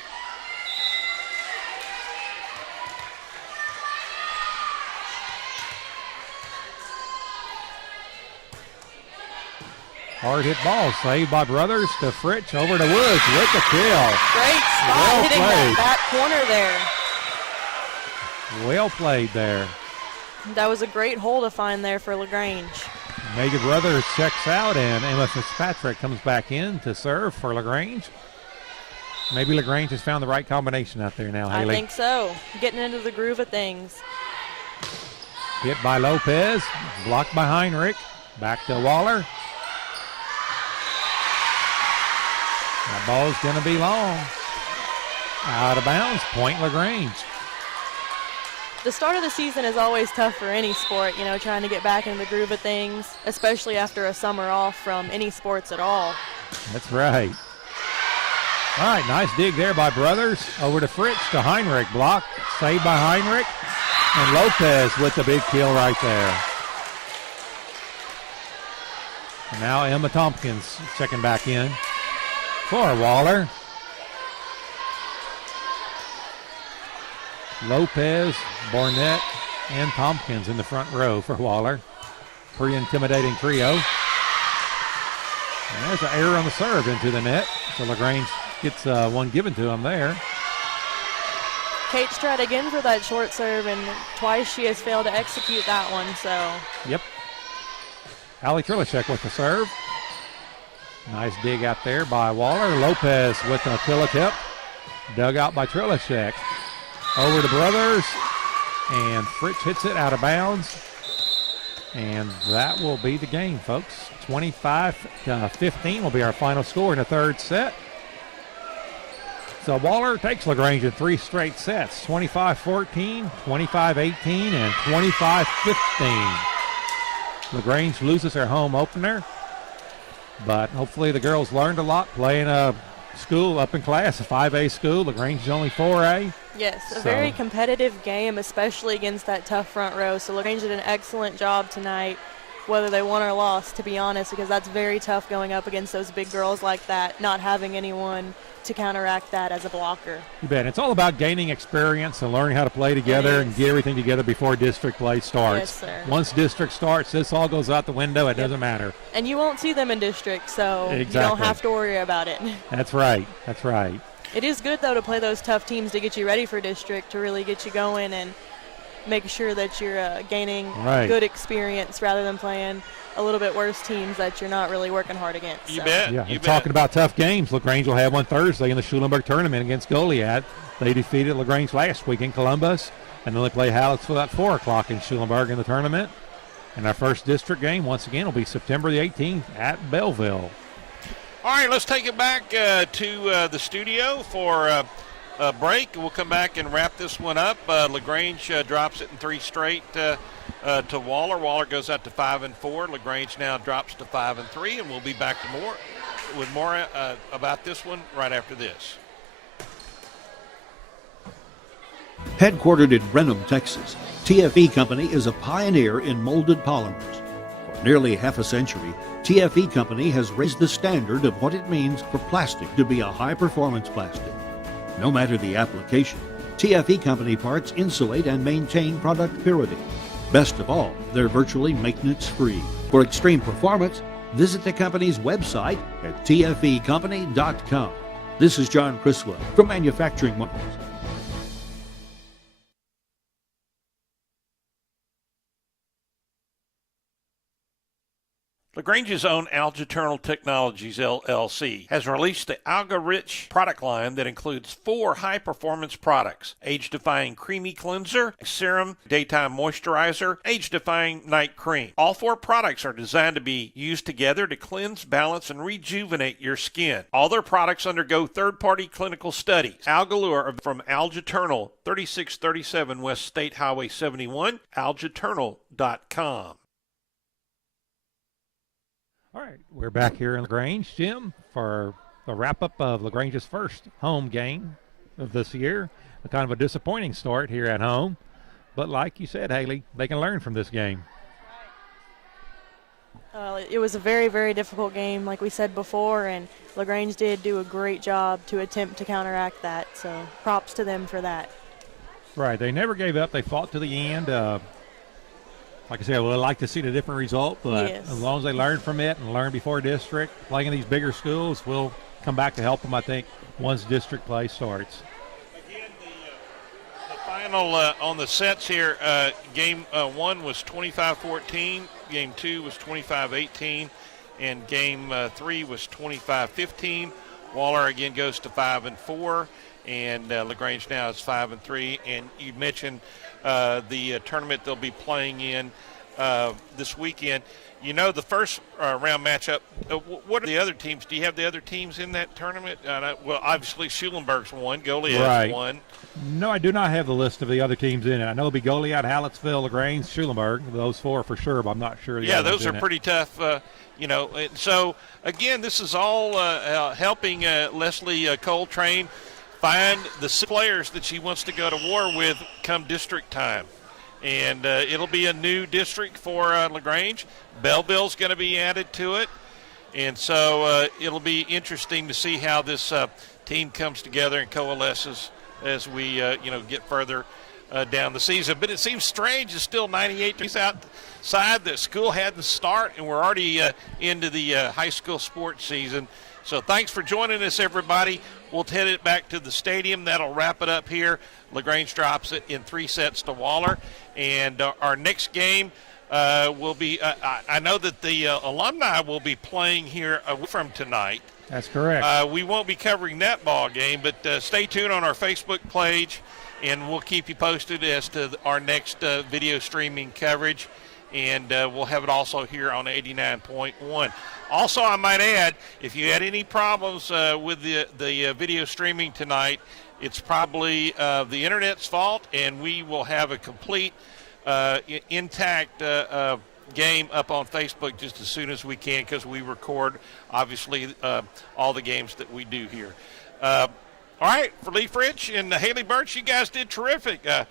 Hard hit ball saved by Brothers to Fritz over to Woods with the kill. Great spot Well hitting played. that back corner there. Well played there. That was a great hole to find there for LaGrange. Megan Brothers checks out and Emma Fitzpatrick comes back in to serve for LaGrange. Maybe LaGrange has found the right combination out there now, Haley. I think so. Getting into the groove of things. Hit by Lopez, blocked by Heinrich. Back to Waller. That ball's going to be long. Out of bounds, point LaGrange. The start of the season is always tough for any sport, trying to get back into the groove of things, especially after a summer off from any sports at all. That's right. All right, nice dig there by Brothers. Over to Fritz to Heinrich. Block, saved by Heinrich. And Lopez with the big kill right there. And now Emma Tompkins checking back in for Waller. Lopez, Barnett, and Tompkins in the front row for Waller. Pretty intimidating trio. And there's an error on the serve into the net. So LaGrange gets one given to him there. Kate's tried again for that short serve, and twice she has failed to execute that one, so. Yep. Allie Trilishek with the serve. Nice dig out there by Waller. Lopez with an Attila tip. Dug out by Trilishek. Over to Brothers. And Fritz hits it out of bounds. And that will be the game, folks. 25-15 will be our final score in the third set. So Waller takes LaGrange in 3 straight sets, 25-14, 25-18, and 25-15. LaGrange loses their home opener, but hopefully the girls learned a lot playing a school up in class, a 5A school. LaGrange is only 4A. Yes, a very competitive game, especially against that tough front row. So LaGrange did an excellent job tonight, whether they won or lost, to be honest, because that's very tough going up against those big girls like that, not having anyone to counteract that as a blocker. You bet. It's all about gaining experience and learning how to play together and get everything together before district play starts. Yes, sir. Once district starts, this all goes out the window. It doesn't matter. And you won't see them in district, so you don't have to worry about it. That's right. That's right. It is good, though, to play those tough teams to get you ready for district, to really get you going and make sure that you're gaining good experience rather than playing a little bit worse teams that you're not really working hard against. You bet. Yeah, you bet. Talking about tough games, LaGrange will have one Thursday in the Schulenburg tournament against Goliad. They defeated LaGrange last week in Columbus, and then they play Hallettsville at 4 o'clock in Schulenburg in the tournament. And our first district game, once again, will be September the 18th at Belleville. All right, let's take it back to the studio for a break. We'll come back and wrap this one up. LaGrange drops it in 3 straight to Waller. Waller goes out to 5-4. LaGrange now drops to 5-3, and we'll be back to with more about this one right after this. Headquartered in Brenham, Texas, TFE Company is a pioneer in molded polymers. For nearly half a century, TFE Company has raised the standard of what it means for plastic to be a high-performance plastic. No matter the application, TFE Company parts insulate and maintain product purity. Best of all, they're virtually maintenance-free. For extreme performance, visit the company's website at tfecompany.com. This is John Criswell from Manufacturing Markets. LaGrange's own Algaternal Technologies, LLC, has released the Alga-Rich product line that includes 4 high-performance products: age-defying creamy cleanser, serum, daytime moisturizer, age-defying night cream. All 4 products are designed to be used together to cleanse, balance, and rejuvenate your skin. All their products undergo third-party clinical studies. Algalure from Algaternal, 3637 West State Highway 71, algaternal.com. All right, we're back here in LaGrange, Jim, for our the wrap-up of LaGrange's first home game of this year. A kind of a disappointing start here at home. But like you said, Haley, they can learn from this game. It was a very, very difficult game, like we said before, and LaGrange did do a great job to attempt to counteract that. So props to them for that. Right. They never gave up. They fought to the end. Like I said, I would like to see the different result, but as long as they learn from it and learn before district, playing in these bigger schools will come back to help them, I think, once district play starts. Again, the final on the sets here, game 1 was 25-14, game 2 was 25-18, and game 3 was 25-15. Waller again goes to 5-4, and LaGrange now is 5-3. And you mentioned the tournament they'll be playing in this weekend. You know, the first round matchup, what are the other teams? Do you have the other teams in that tournament? Well, obviously Schulenburg's won, Goliad's won. No, I do not have the list of the other teams in it. I know it'll be Goliad, Hallettsville, LaGrange, Schulenburg, those four for sure, but I'm not sure. Yeah, those are pretty tough, you know. And so, again, this is all helping Leslie Coltrane find the players that she wants to go to war with come district time. And it'll be a new district for LaGrange. Belleville's going to be added to it. And so it'll be interesting to see how this team comes together and coalesces as we, you know, get further down the season. But it seems strange. It's still 98 degrees outside. The school hadn't started, and we're already into the high school sports season. So thanks for joining us, everybody. We'll head it back to the stadium. That'll wrap it up here. LaGrange drops it in 3 sets to Waller. And our next game will be, I know that the alumni will be playing here from tonight. That's correct. We won't be covering that ball game, but stay tuned on our Facebook page, and we'll keep you posted as to our next video streaming coverage. And we'll have it also here on 89.1. Also, I might add, if you had any problems with the video streaming tonight, it's probably the Internet's fault, and we will have a complete, intact game up on Facebook just as soon as we can, because we record, obviously, all the games that we do here. All right, for Lee Fritsch and Haley Birch, you guys did terrific. A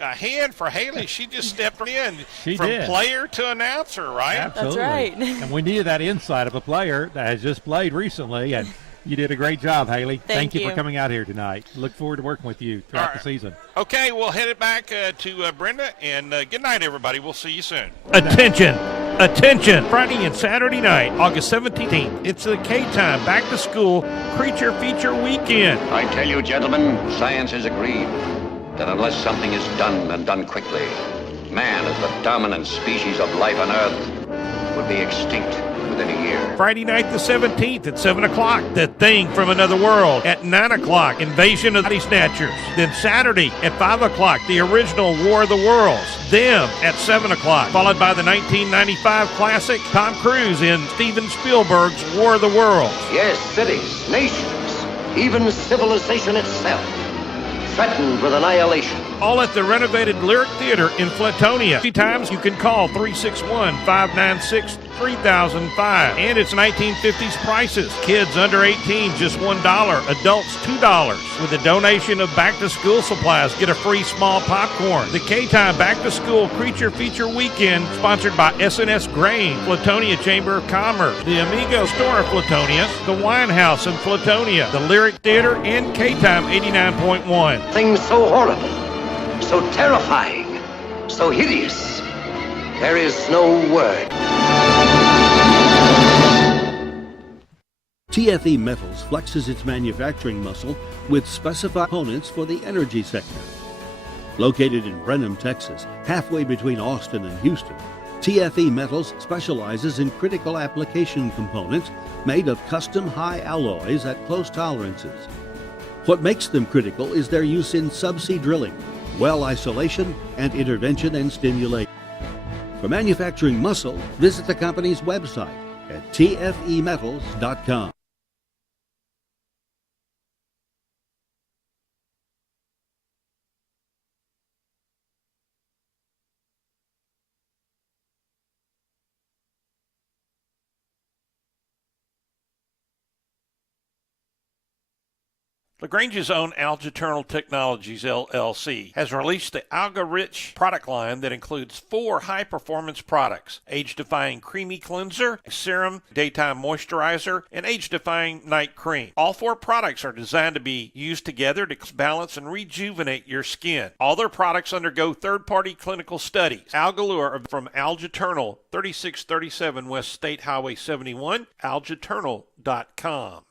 hand for Haley. She just stepped in from player to announcer, right? Absolutely. That's right. And we needed that insight of a player that has just played recently, and you did a great job, Haley. Thank you you for coming out here tonight. Look forward to working with you throughout the season. Okay, we'll head it back to Brenda, and good night, everybody. We'll see you soon. Attention! Attention! Friday and Saturday night, August 17th, it's the K-Time Back to School Creature Feature Weekend. I tell you, gentlemen, science has agreed that unless something is done and done quickly, man as the dominant species of life on Earth would be extinct within a year. Friday night the 17th at 7 o'clock, The Thing from Another World. At 9 o'clock, Invasion of the Body Snatchers. Then Saturday at 5 o'clock, the original War of the Worlds. Them at 7 o'clock, followed by the 1995 classic Tom Cruise in Steven Spielberg's War of the Worlds. Yes, cities, nations, even civilization itself, threatened with annihilation. All at the renovated Lyric Theater in Flatonia. Times you can call 361-596-3005. And it's 1950s prices. Kids under 18, just $1. Adults, $2. With a donation of back-to-school supplies, get a free small popcorn. The K-Time Back-to-School Creature Feature Weekend, sponsored by SNS Grange, Flatonia Chamber of Commerce, the Amigo Store of Flatonia, the Wine House in Flatonia, the Lyric Theater, and K-Time 89.1. Things so horrible, so terrifying, so hideous. There is no word. TFE Metals flexes its manufacturing muscle with specified components for the energy sector. Located in Brenham, Texas, halfway between Austin and Houston, TFE Metals specializes in critical application components made of custom high alloys at close tolerances. What makes them critical is their use in subsea drilling, well isolation, and intervention and stimulation. For manufacturing muscle, visit the company's website at tfemetals.com. LaGrange's own Algaternal Technologies, LLC, has released the Alga-Rich product line that includes 4 high-performance products: age-defying creamy cleanser, serum, daytime moisturizer, and age-defying night cream. All 4 products are designed to be used together to balance and rejuvenate your skin. All their products undergo third-party clinical studies. Algalure from Algaternal, 3637 West State Highway 71, algaternal.com.